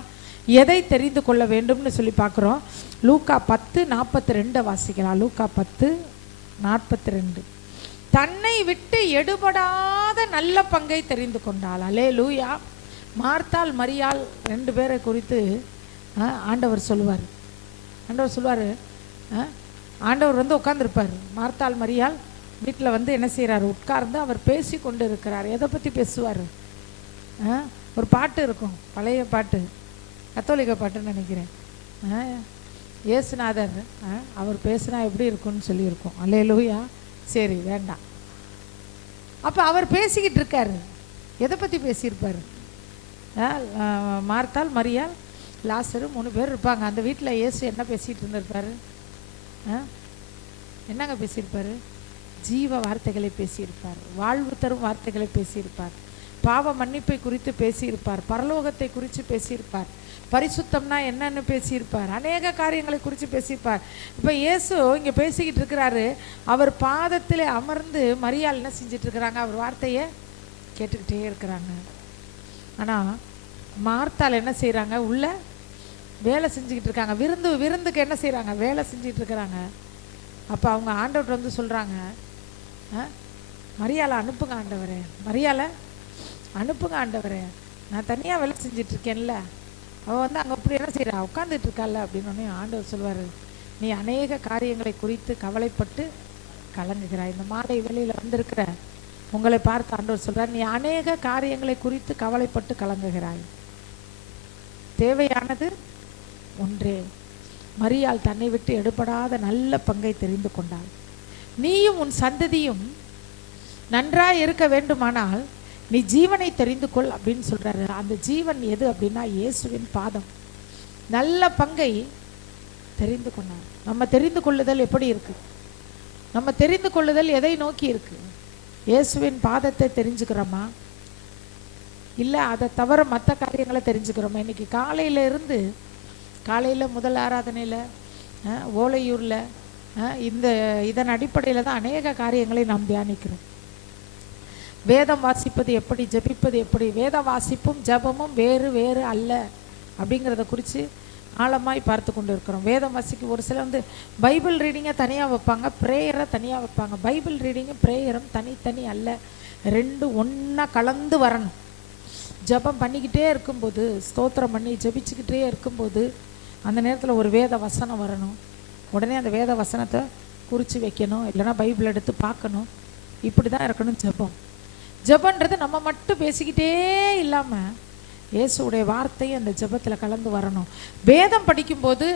எதை தெரிந்து கொள்ள வேண்டும்னு சொல்லி பார்க்குறோம். லூக்கா 10:42 வாசிக்கலாம். லூக்கா 10:42. தன்னை விட்டு எடுபடாத நல்ல பங்கை தெரிந்து கொண்டாள். அல்லேலூயா. மார்த்தாள் மரியாள் 2 பேரை குறித்து ஆண்டவர் சொல்லுவார். ஆண்டவர் வந்து உட்கார்ந்துருப்பார். மார்த்தாள் மரியாள் வீட்டில் வந்து என்ன செய்கிறார்? உட்கார்ந்து அவர் பேசி கொண்டு இருக்கிறார். எதை பற்றி பேசுவார்? ஒரு பாட்டு இருக்கும், பழைய பாட்டு, கத்தோலிக்க பாட்டுன்னு நினைக்கிறேன். இயேசுநாதர் அவர் பேசுனா எப்படி இருக்குன்னு சொல்லியிருக்கோம். அல்லேலூயா. சரி, வேண்டாம். அப்போ அவர் பேசிக்கிட்டு இருக்காரு. எதை பற்றி பேசியிருப்பார்? மார்த்தாள் மரியாள் லாசரு 3 பேர் இருப்பாங்க அந்த வீட்டில். இயேசு என்ன பேசிகிட்டு இருந்திருப்பார்? என்னங்க பேசியிருப்பார்? ஜீவ வார்த்தைகளை பேசியிருப்பார், வாழ்வு தரும் வார்த்தைகளை பேசியிருப்பார், பாவ மன்னிப்பை குறித்து பேசியிருப்பார், பரலோகத்தை குறித்து பேசியிருப்பார், பரிசுத்தம்னா என்னன்னு பேசியிருப்பார், அநேக காரியங்களை குறித்து பேசியிருப்பார். இப்போ இயேசு இங்கே பேசிக்கிட்டு இருக்கிறாரு. அவர் பாதத்தில் அமர்ந்து மரியாள் என்ன செஞ்சிட்டு இருக்கிறாங்க? அவர் வார்த்தையை கேட்டுக்கிட்டே இருக்கிறாங்க. ஆனால் மார்த்தாள் என்ன செய்கிறாங்க? உள்ள வேலை செஞ்சுக்கிட்டு இருக்காங்க. விருந்துக்கு என்ன செய்கிறாங்க? வேலை செஞ்சுக்கிட்டு இருக்கிறாங்க. அப்போ அவங்க ஆண்டவர் வந்து சொல்கிறாங்க, மரியாளை அனுப்புங்க ஆண்டவரே, மரியாளை அனுப்புங்க ஆண்டவரே, நான் தனியாக வேலை செஞ்சிட்ருக்கேன்ல, அவள் வந்து அங்கே அப்படி என்ன செய்கிறா? உட்காந்துட்டு இருக்கால அப்படின்னோடனே ஆண்டவர் சொல்வார், நீ அநேக காரியங்களை குறித்து கவலைப்பட்டு கலங்குகிறாய். இந்த மாலை வேளையில் வந்திருக்கிற உங்களை பார்த்து ஆண்டவர் சொல்கிறார், நீ அநேக காரியங்களை குறித்து கவலைப்பட்டு கலங்குகிறாய். தேவையானது ஒன்றே. மரியாள் தன்னை விட்டு எடுபடாத நல்ல பங்கை தெரிந்து கொண்டாள். நீயும் உன் சந்ததியும் நன்றாய் இருக்க வேண்டுமானால் நீ ஜீவனை தெரிந்து கொள் அப்படின்னு சொல்றாரு. அந்த ஜீவன் எது அப்படின்னா இயேசுவின் பாதம். நல்ல பங்கை தெரிந்து கொண்டார். நம்ம தெரிந்து கொள்ளுதல் எப்படி இருக்கு? நம்ம தெரிந்து கொள்ளுதல் எதை நோக்கி இருக்கு? இயேசுவின் பாதத்தை தெரிஞ்சுக்கிறோமா, இல்லை அதை தவிர மற்ற காரியங்களை தெரிஞ்சுக்கிறோமா? இன்னைக்கு காலையில் முதல் ஆராதனையில் ஓலையூரில் இதன் அடிப்படையில் தான் அநேக காரியங்களை நாம் தியானிக்கிறோம். வேதம் வாசிப்பது எப்படி, ஜெபிப்பது எப்படி, வேத வாசிப்பும் ஜெபமும் வேறு வேறு அல்ல அப்படிங்கிறத குறித்து ஆழமாய் பார்த்து கொண்டு இருக்கிறோம். வேதம் வாசிக்க ஒரு சில வந்து பைபிள் ரீடிங்கை தனியாக வைப்பாங்க, ப்ரேயரை தனியாக வைப்பாங்க. பைபிள் ரீடிங்கும் ப்ரேயரும் தனித்தனி அல்ல. ரெண்டு ஒன்றா கலந்து வரணும். ஜெபம் பண்ணிக்கிட்டே இருக்கும்போது, ஸ்தோத்திரம் பண்ணி ஜெபிச்சுக்கிட்டே இருக்கும்போது அந்த நேரத்தில் ஒரு வேத வசனம் வரணும். உடனே அந்த வேத வசனத்தை குறித்து வைக்கணும், இல்லைன்னா பைபிள் எடுத்து பார்க்கணும். இப்படி தான் இருக்கணும் ஜெபம். ஜெபன்றது நம்ம மட்டும் பேசிக்கிட்டே இல்லாமல் இயேசுடைய வார்த்தையும் அந்த ஜெபத்தில் கலந்து வரணும். வேதம் படிக்கும்போது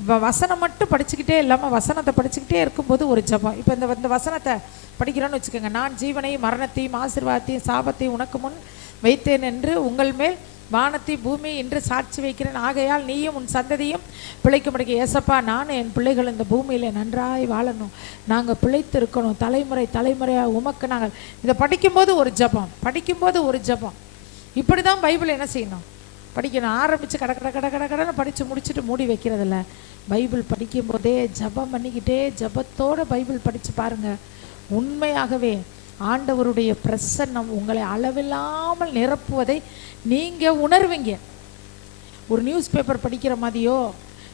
இப்போ வசனம் மட்டும் படிச்சுக்கிட்டே இல்லாமல் வசனத்தை படிச்சுக்கிட்டே இருக்கும்போது ஒரு ஜெபம். இப்போ இந்த வசனத்தை படிக்கிறோன்னு வச்சுக்கோங்க. நான் ஜீவனையும் மரணத்தையும் ஆசீர்வாதத்தையும் சாபத்தையும் உனக்கு முன் வைத்தேன் என்று உங்கள் மேல் வானத்தை பூமி என்று சாட்சி வைக்கிறேன். ஆகையால் நீயும் உன் சந்ததியும் பிழைக்கும்படிக்கு ஏசப்பா நானும் என் பிள்ளைகள் இந்த பூமியில் நன்றாய் வாழணும், நாங்கள் பிழைத்து இருக்கணும், தலைமுறை தலைமுறையாக உமக்கு நாங்கள். இதை படிக்கும்போது ஒரு ஜெபம், படிக்கும்போது ஒரு ஜெபம். இப்படி தான் பைபிள் என்ன செய்யணும், படிக்கணும். ஆரம்பித்து கடன்னு படித்து முடிச்சுட்டு மூடி வைக்கிறதில்ல. பைபிள் படிக்கும்போதே ஜெபம் பண்ணிக்கிட்டே ஜெபத்தோடு பைபிள் படித்து பாருங்கள். உண்மையாகவே ஆண்டவருடைய பிரசன்னம் உங்களை அளவில்லாமல் நிரப்புவதை நீங்கள் உணர்வீங்க. ஒரு நியூஸ் பேப்பர் படிக்கிற மாதிரியோ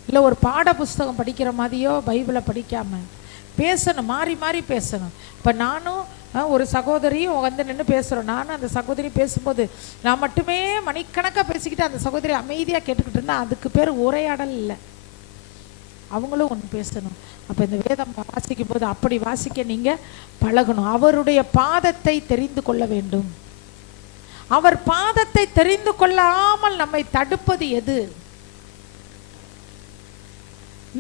இல்லை ஒரு பாட புஸ்தகம் படிக்கிற மாதிரியோ பைபிளை படிக்காமல் பேசணும், மாறி மாறி பேசணும். இப்போ நானும் ஒரு சகோதரியும் வந்து நின்று பேசுகிறோம். நானும் அந்த சகோதரி பேசும்போது நான் மட்டுமே மணிக்கணக்காக பேசிக்கிட்டு அந்த சகோதரி அமைதியாக கேட்டுக்கிட்டு இருந்தால் அதுக்கு பேர் உரையாடல் இல்லை. அவங்களும் ஒன்று பேசணும். அப்போ இந்த வேதம் வாசிக்கும் போது அப்படி வாசிக்க நீங்கள் பழகணும். அவருடைய பாதத்தை தெரிந்து கொள்ள வேண்டும். அவர் பாதத்தை தெரிந்து கொள்ளாமல் நம்மை தடுப்பது எது?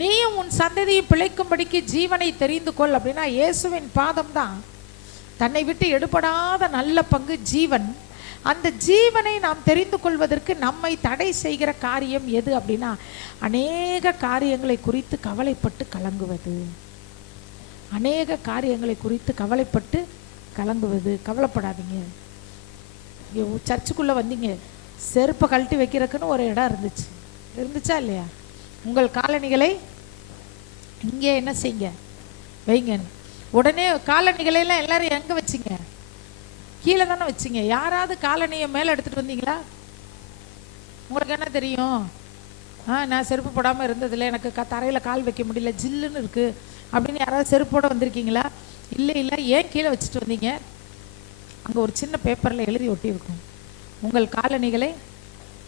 நீயும் உன் சந்ததியை பிழைக்கும்படிக்கு ஜீவனை தெரிந்து கொள் அப்படின்னா இயேசுவின் பாதம் தான் தன்னை விட்டு எடுபடாத நல்ல பங்கு ஜீவன். அந்த ஜீவனை நாம் தெரிந்து கொள்வதற்கு நம்மை தடை செய்கிற காரியம் எது அப்படின்னா அநேக காரியங்களை குறித்து கவலைப்பட்டு கலங்குவது. அநேக காரியங்களை குறித்து கவலைப்பட்டு கலங்குவது. கவலைப்படாதீங்க. சர்ச்சுக்குள்ளே வந்தீங்க, செருப்பை கழட்டி வைக்கிறதுக்குன்னு ஒரு இடம் இருந்துச்சா இல்லையா? உங்கள் காலணிகளை இங்கே என்ன செய்யுங்க, வைங்க. உடனே காலணிகளையெல்லாம் எல்லாரும் எங்கே வச்சிங்க? கீழே தானே வச்சிங்க. யாராவது காலணியை மேலே எடுத்துகிட்டு வந்தீங்களா? உங்களுக்கு என்ன தெரியும்? நான் செருப்பு போடாமல் இருந்ததில்லை, எனக்கு தரையில் கால் வைக்க முடியல, ஜில்லுன்னு இருக்குது அப்படின்னு யாராவது செருப்போடு வந்திருக்கீங்களா? இல்லை. ஏன் கீழே வச்சுட்டு வந்தீங்க? அங்கே ஒரு சின்ன பேப்பரில் எழுதி ஒட்டியிருக்கும், உங்கள் காலணிகளை.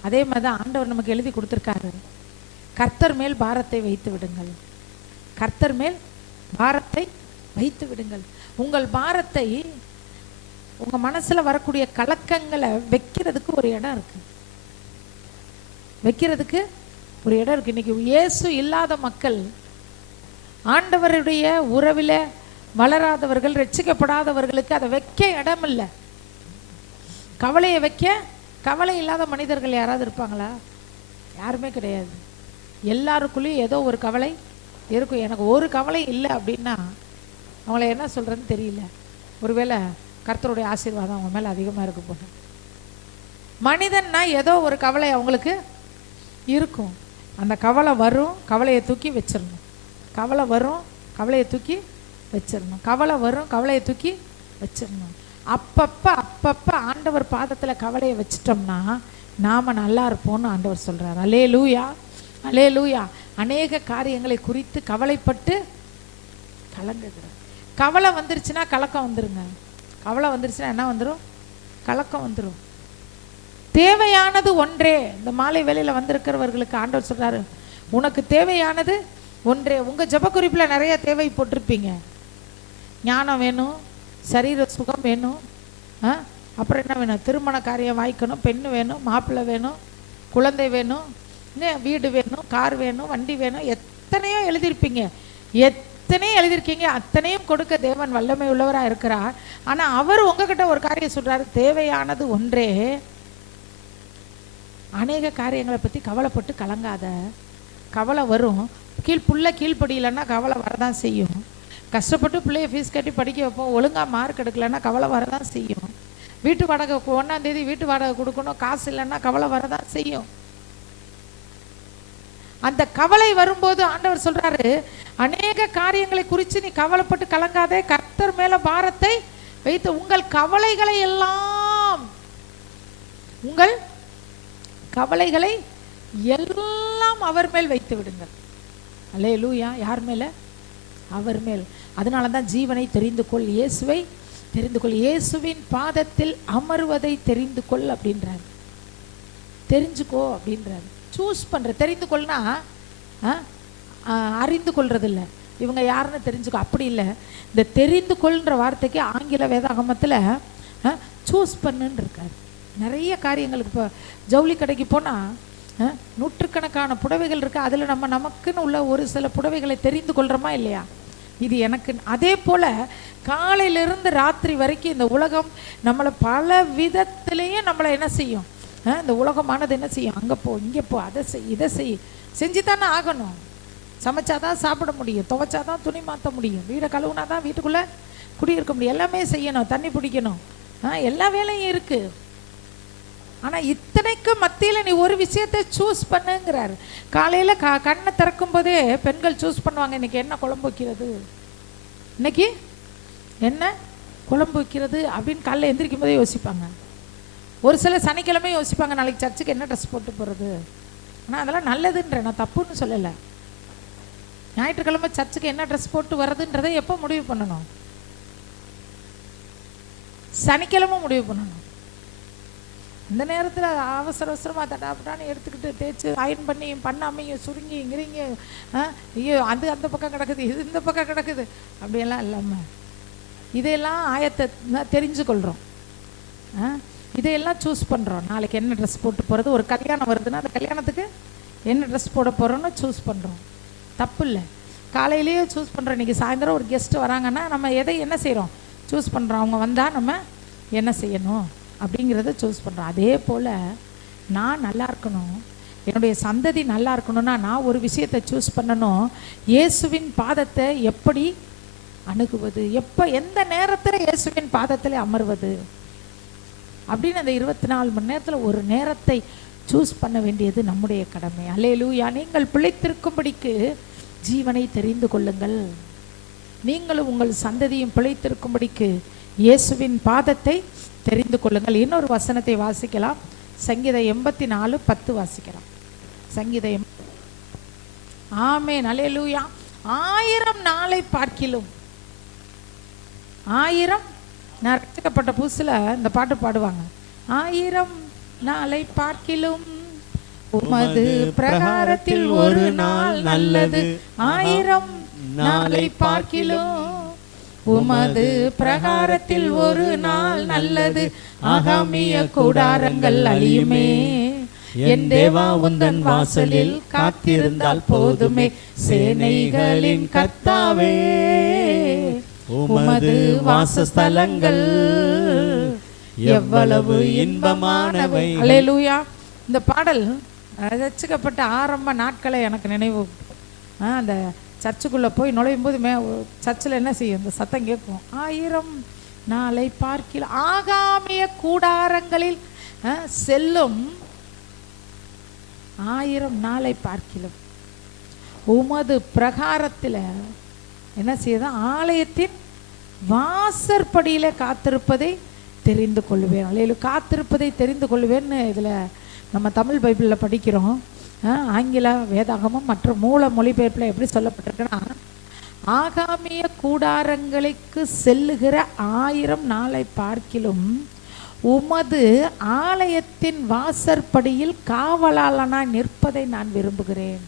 அதே மாதிரி தான் ஆண்டவர் நமக்கு எழுதி கொடுத்துருக்காரு, கர்த்தர் மேல் பாரத்தை வைத்து விடுங்கள், கர்த்தர் மேல் பாரத்தை வைத்து விடுங்கள். உங்கள் பாரத்தை, உங்கள் மனசில் வரக்கூடிய கலக்கங்களை வைக்கிறதுக்கு ஒரு இடம் இருக்குது, வைக்கிறதுக்கு ஒரு இடம் இருக்குது. இன்னைக்கு இயேசு இல்லாத மக்கள், ஆண்டவருடைய உறவில் வளராதவர்கள், ரட்சிக்கப்படாதவர்களுக்கு அதை வைக்க இடம் இல்லை. கவலையை வைக்க கவலை இல்லாத மனிதர்கள் யாராவது இருப்பாங்களா? யாருமே கிடையாது. எல்லாருக்குள்ளேயும் ஏதோ ஒரு கவலை இருக்கும். எனக்கு ஒரு கவலை இல்லை அப்படின்னா அவங்கள என்ன சொல்கிறதுன்னு தெரியல. ஒருவேளை கர்த்தருடைய ஆசீர்வாதம் அவங்க மேலே அதிகமாக இருக்க போகும். மனிதன்னா ஏதோ ஒரு கவலை அவங்களுக்கு இருக்கும். அந்த கவலை வரும், கவலையை தூக்கி வச்சிடணும். கவலை வரும், கவலையை தூக்கி வச்சிடணும். கவலை வரும், கவலையை தூக்கி வச்சிடணும். அப்பப்போ ஆண்டவர் பாதத்தில் கவலையை வச்சிட்டோம்னா நாம் நல்லா இருப்போம்னு ஆண்டவர் சொல்கிறார். அல்லேலூயா, அல்லேலூயா. அநேக காரியங்களை குறித்து கவலைப்பட்டு கலங்குகிறார். கவலை வந்துருச்சுன்னா கலக்கம் வந்துருங்க. கவலை வந்துருச்சுன்னா என்ன வந்துடும்? கலக்கம் வந்துடும். தேவையானது ஒன்றே. இந்த மாலை வேளையில் வந்திருக்கிறவர்களுக்கு ஆண்டவர் சொல்கிறாரு, உனக்கு தேவையானது ஒன்றே. உங்கள் ஜெப குறிப்பில் நிறைய தேவை போட்டிருப்பீங்க. ஞானம் வேணும், சரீர சுகம் வேணும், அப்புறம் என்ன வேணும்? திருமண காரியம் வாய்க்கணும், பெண்ணு வேணும், மாப்பிள்ளை வேணும், குழந்தை வேணும், வீடு வேணும், கார் வேணும், வண்டி வேணும். எத்தனையோ எழுதியிருப்பீங்க, எத்தனையோ எழுதியிருக்கீங்க. அத்தனையும் கொடுக்க தேவன் வல்லமை உள்ளவராக இருக்கிறார். ஆனால் அவர் உங்ககிட்ட ஒரு காரியம் சொல்கிறாரு, தேவையானது ஒன்றே. அநேக காரியங்களை பற்றி கவலைப்பட்டு கலங்காத. கவலை வரும். புள்ள கீழ்ப்படியிலன்னா கவலை வரதான் செய்யும். கஷ்டப்பட்டு பிள்ளைய ஃபீஸ் கட்டி படிக்க வைப்போம், ஒழுங்காக மார்க் எடுக்கலைன்னா கவலை வரதான் செய்யும். வீட்டு வாடகை 1ஆம் தேதி வீட்டு வாடகை கொடுக்கணும், காசு இல்லைன்னா கவலை வரதான் செய்யும். அந்த கவலை வரும்போது ஆண்டவர் சொல்றாரு, அநேக காரியங்களை குறித்து நீ கவலைப்பட்டு கலங்காதே, கர்த்தர் மேல பாரத்தை வைத்து உங்கள் கவலைகளை எல்லாம், உங்கள் கவலைகளை எல்லாம் அவர் மேல் வைத்து விடுங்கள். அல்லேலூயா. யார் மேல? அவர் மேல். அதனால தான் ஜீவனை தெரிந்து கொள், இயேசுவை தெரிந்து கொள். இயேசுவின் பாதத்தில் அமர்வதை தெரிந்து கொள் அப்படின்றார். தெரிஞ்சுக்கோ அப்படின்றார். சூஸ் பண்ற. தெரிந்து கொள்னா அறிந்து கொள்றது இல்லை, இவங்க யாருன்னு தெரிஞ்சுக்கோ அப்படி இல்லை. இந்த தெரிந்து கொள்ன்ற வார்த்தைக்கு ஆங்கில வேதாகமத்தில் சூஸ் பண்ணுன்னு இருக்கார். நிறைய காரியங்களுக்கு இப்போ ஜவுளி கடைக்கு போனால் நூற்றுக்கணக்கான புடவைகள் இருக்குது. அதில் நமக்குன்னு உள்ள ஒரு சில புடவைகளை தெரிந்து கொள்கிறோமா இல்லையா? இது எனக்கு. அதே போல் காலையிலிருந்து ராத்திரி வரைக்கும் இந்த உலகம் நம்மளை பல விதத்திலையும் நம்மளை என்ன செய்யும்? இந்த உலகமானது என்ன செய்யும்? அங்கே போ, இங்கே போ, அதை செய், இதை செய், செஞ்சு தானே ஆகணும். சமைச்சாதான் சாப்பிட முடியும், துவைச்சாதான் துணி மாற்ற முடியும், வீடை கழுவுனா தான் வீட்டுக்குள்ளே குடியிருக்க முடியும், எல்லாமே செய்யணும், தண்ணி பிடிக்கணும், எல்லா வேலையும் இருக்குது. ஆனால் இத்தனைக்கு மத்தியில் நீ ஒரு விஷயத்தை சூஸ் பண்ணுங்கிறார். காலையில் கண்ணை திறக்கும் போதே பெண்கள் சூஸ் பண்ணுவாங்க, இன்னைக்கு என்ன குழம்பு வைக்கிறது, இன்னைக்கு என்ன குழம்பு வைக்கிறது அப்படின்னு காலையில் எந்திரிக்கும் போதே யோசிப்பாங்க. ஒரு சில சனிக்கிழமை யோசிப்பாங்க, நாளைக்கு சர்ச்சுக்கு என்ன ட்ரெஸ் போட்டு போகிறது. ஆனால் அதெல்லாம் நல்லதுன்ற, நான் தப்புன்னு சொல்லலை. ஞாயிற்றுக்கிழமை சர்ச்சுக்கு என்ன ட்ரெஸ் போட்டு வர்றதுன்றதை எப்போ முடிவு பண்ணணும்? சனிக்கிழமை முடிவு பண்ணணும். இந்த நேரத்தில் அவசர அவசரமாக தட்டாப்பட்டான்னு எடுத்துக்கிட்டு தேய்ச்சி அயன் பண்ணி பண்ணாமையும் சுருங்கி இங்கிறீங்க, ஐயோ அது அந்த பக்கம் கிடக்குது, இது இந்த பக்கம் கிடக்குது, அப்படியெல்லாம் இல்லாமல் இதையெல்லாம் ஆயத்தை தெரிஞ்சுக்கொள்கிறோம். இதையெல்லாம் சூஸ் பண்ணுறோம். நாளைக்கு என்ன ட்ரெஸ் போட்டு போகிறது, ஒரு கல்யாணம் வருதுன்னா அந்த கல்யாணத்துக்கு என்ன ட்ரெஸ் போட போகிறோன்னு சூஸ் பண்ணுறோம். தப்பு இல்லை. காலையிலேயே சூஸ் பண்ணுறோம். இன்றைக்கி சாயந்தரம் ஒரு கெஸ்ட்டு வராங்கன்னா நம்ம எதை என்ன செய்கிறோம்? சூஸ் பண்ணுறோம். அவங்க வந்தால் நம்ம என்ன செய்யணும் அப்படிங்கிறத சூஸ் பண்ணுறோம். அதே போல் நான் நல்லா இருக்கணும், என்னுடைய சந்ததி நல்லா இருக்கணும்னா நான் ஒரு விஷயத்தை சூஸ் பண்ணணும். இயேசுவின் பாதத்தை எப்படி அணுகுவது, எப்போ எந்த நேரத்தில் இயேசுவின் பாதத்தில் அமர்வது அப்படின்னு அந்த 24 மணி நேரத்தில் ஒரு நேரத்தை சூஸ் பண்ண வேண்டியது நம்முடைய கடமை. அல்லேலூயா. நீங்கள் பிழைத்திருக்கும்படிக்கு ஜீவனை தெரிந்து கொள்ளுங்கள், நீங்களும் உங்கள் சந்ததியும் பிழைத்திருக்கும்படிக்கு இயேசுவின் பாதத்தை தெரிந்து கொள்ளுங்கள். இன்னொரு வசனத்தை வாசிக்கலாம். சங்கீதம் 84:10 வாசிக்கலாம். சங்கீதம். ஆமென். அல்லேலூயா. 1000 நாளை பார்க்கிலும், 1000 நான் ரட்சிக்கப்பட்ட புதுசில் இந்த பாட்டு பாடுவாங்க. 1000 நாளை பார்க்கிலும் உமது பிரகாரத்தில் ஒரு நாள் நல்லது, 1000 நாளை பார்க்கிலும் உமது பிரகாரத்தில் ஒரு நாள் நல்லது, ஆகாமிய கூடாரங்கள் அழியுமே, என் தேவா உந்தன் வாசலில் காத்திருந்தால் போதுமே, சேனைகளின் கர்த்தாவே உமது வாசஸ்தலங்கள் எவ்வளவு இன்பமானவை. அல்லேலூயா. இந்த பாடல் ரட்சிக்கப்பட்ட ஆரம்ப நாட்களை எனக்கு நினைவு. அந்த சர்ச்சுக்குள்ளே போய் நுழையும் போது சர்ச்சில் என்ன செய்யும்? இந்த சத்தம் கேட்கும். 1000 நாளை பார்க்கில் ஆகாமிய கூடாரங்களில் செல்லும், 1000 நாளை பார்க்கிலும் உமது பிரகாரத்தில் என்ன செய்யுது? ஆலயத்தின் வாசற்படியில் காத்திருப்பதை தெரிந்து கொள்வேன். அல்லேலூயா. காத்திருப்பதை தெரிந்து கொள்வேன்னு இதில் நம்ம தமிழ் பைபிளில் படிக்கிறோம். ஆங்கில வேதாகமும் மற்ற மூல மொழிபெயர்ப்பில் எப்படி சொல்லப்பட்டிருக்குன்னா, ஆகாமிய கூடாரங்களுக்கு செல்லுகிற 1000 நாளை பார்க்கிலும் உமது ஆலயத்தின் வாசற்படியில் காவலாளனாய் நிற்பதை நான் விரும்புகிறேன்.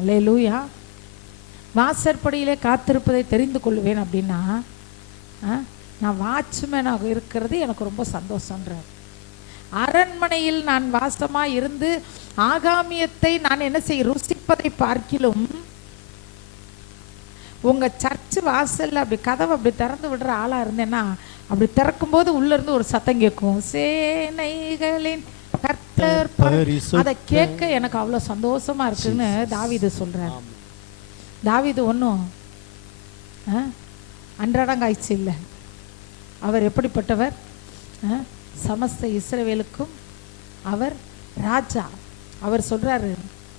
அல்லேலூயா. வாசற்படியிலே காத்திருப்பதை தெரிந்து கொள்வேன் அப்படின்னா நான் வாட்ச்மேனாக இருக்கிறது எனக்கு ரொம்ப சந்தோஷன்றார். அரண்மனையில் நான் வாசமாக இருந்து ஆகாமியத்தை நான் என்ன செய்ய ருசிப்பதை பார்க்கிலும் உங்கள் சர்ச்சு வாசலில் அப்படி கதவை அப்படி திறந்து விடுற ஆளாக இருந்தேன்னா அப்படி திறக்கும்போது உள்ளேருந்து ஒரு சத்தம் கேட்கும், சேனைகளின் கர்த்தர். அதை கேட்க எனக்கு அவ்வளோ சந்தோஷமாக இருக்குன்னு தாவீது சொல்கிறார். தாவீது ஒன்றும் அன்றாடங்காய்ச்சி இல்லை. அவர் எப்படிப்பட்டவர்? சமஸ்த இஸ்ரவேலுக்கும் அவர் ராஜா. அவர் சொல்கிறாரு,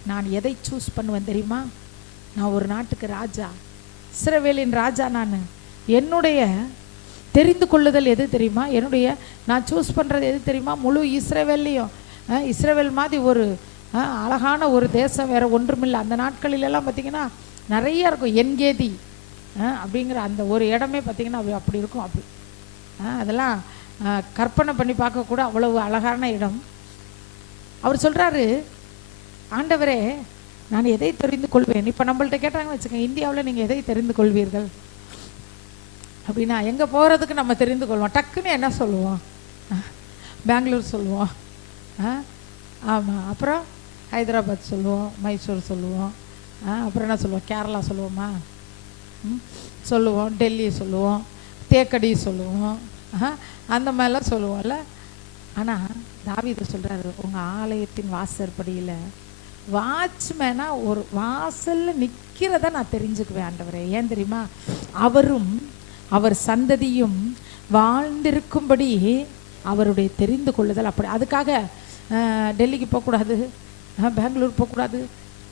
நான் எதை சூஸ் பண்ணுவேன் தெரியுமா? நான் ஒரு நாட்டுக்கு ராஜா, இஸ்ரவேலின் ராஜா. என்னுடைய தெரிந்து கொள்ளுதல் எது தெரியுமா? நான் சூஸ் பண்ணுறது எது தெரியுமா? முழு இஸ்ரவேல்லையும் இஸ்ரவேல் மாதிரி ஒரு அழகான ஒரு தேசம் வேறு ஒன்றுமில்லை. அந்த நாட்களிலெல்லாம் பார்த்திங்கன்னா நிறைய இருக்கும். என்கேதி அப்படிங்கிற அந்த ஒரு இடமே பார்த்திங்கன்னா அப்படி இருக்கும். அப்படி அதெல்லாம் கற்பனை பண்ணி பார்க்கக்கூட அவ்வளவு அழகான இடம். அவர் சொல்கிறாரு, ஆண்டவரே நான் எதை தெரிந்து கொள்வேன். இப்போ நம்மள்ட்ட கேட்டாங்கன்னு வச்சுக்கோங்க, இந்தியாவில் நீங்கள் எதை தெரிந்து கொள்வீர்கள் அப்படின்னா எங்கே போகிறதுக்கு நம்ம தெரிந்து கொள்வோம். டக்குன்னு என்ன சொல்லுவோம்? பெங்களூர் சொல்லுவோம். ஆமாம். அப்புறம் ஹைதராபாத் சொல்லுவோம், மைசூர் சொல்லுவோம். அப்புறம் என்ன சொல்லுவோம்? கேரளா சொல்லுவோமா? சொல்லுவோம். டெல்லி சொல்லுவோம், தேக்கடி சொல்லுவோம், அந்த மாதிரிலாம் சொல்லுவோம்ல. ஆனால் தாவீது சொல்கிறாரு, உங்கள் ஆலயத்தின் வாசற்படியில் வாட்ச்மேனாக ஒரு வாசலில் நிற்கிறத நான் தெரிஞ்சுக்குவேன் ஆண்டவரே. ஏன் தெரியுமா? அவரும் அவர் சந்ததியும் வாழ்ந்திருக்கும்படி அவருடைய தெரிந்து கொள்ளுதல் அப்படி. அதுக்காக டெல்லிக்கு போகக்கூடாது, பெங்களூர் போகக்கூடாது,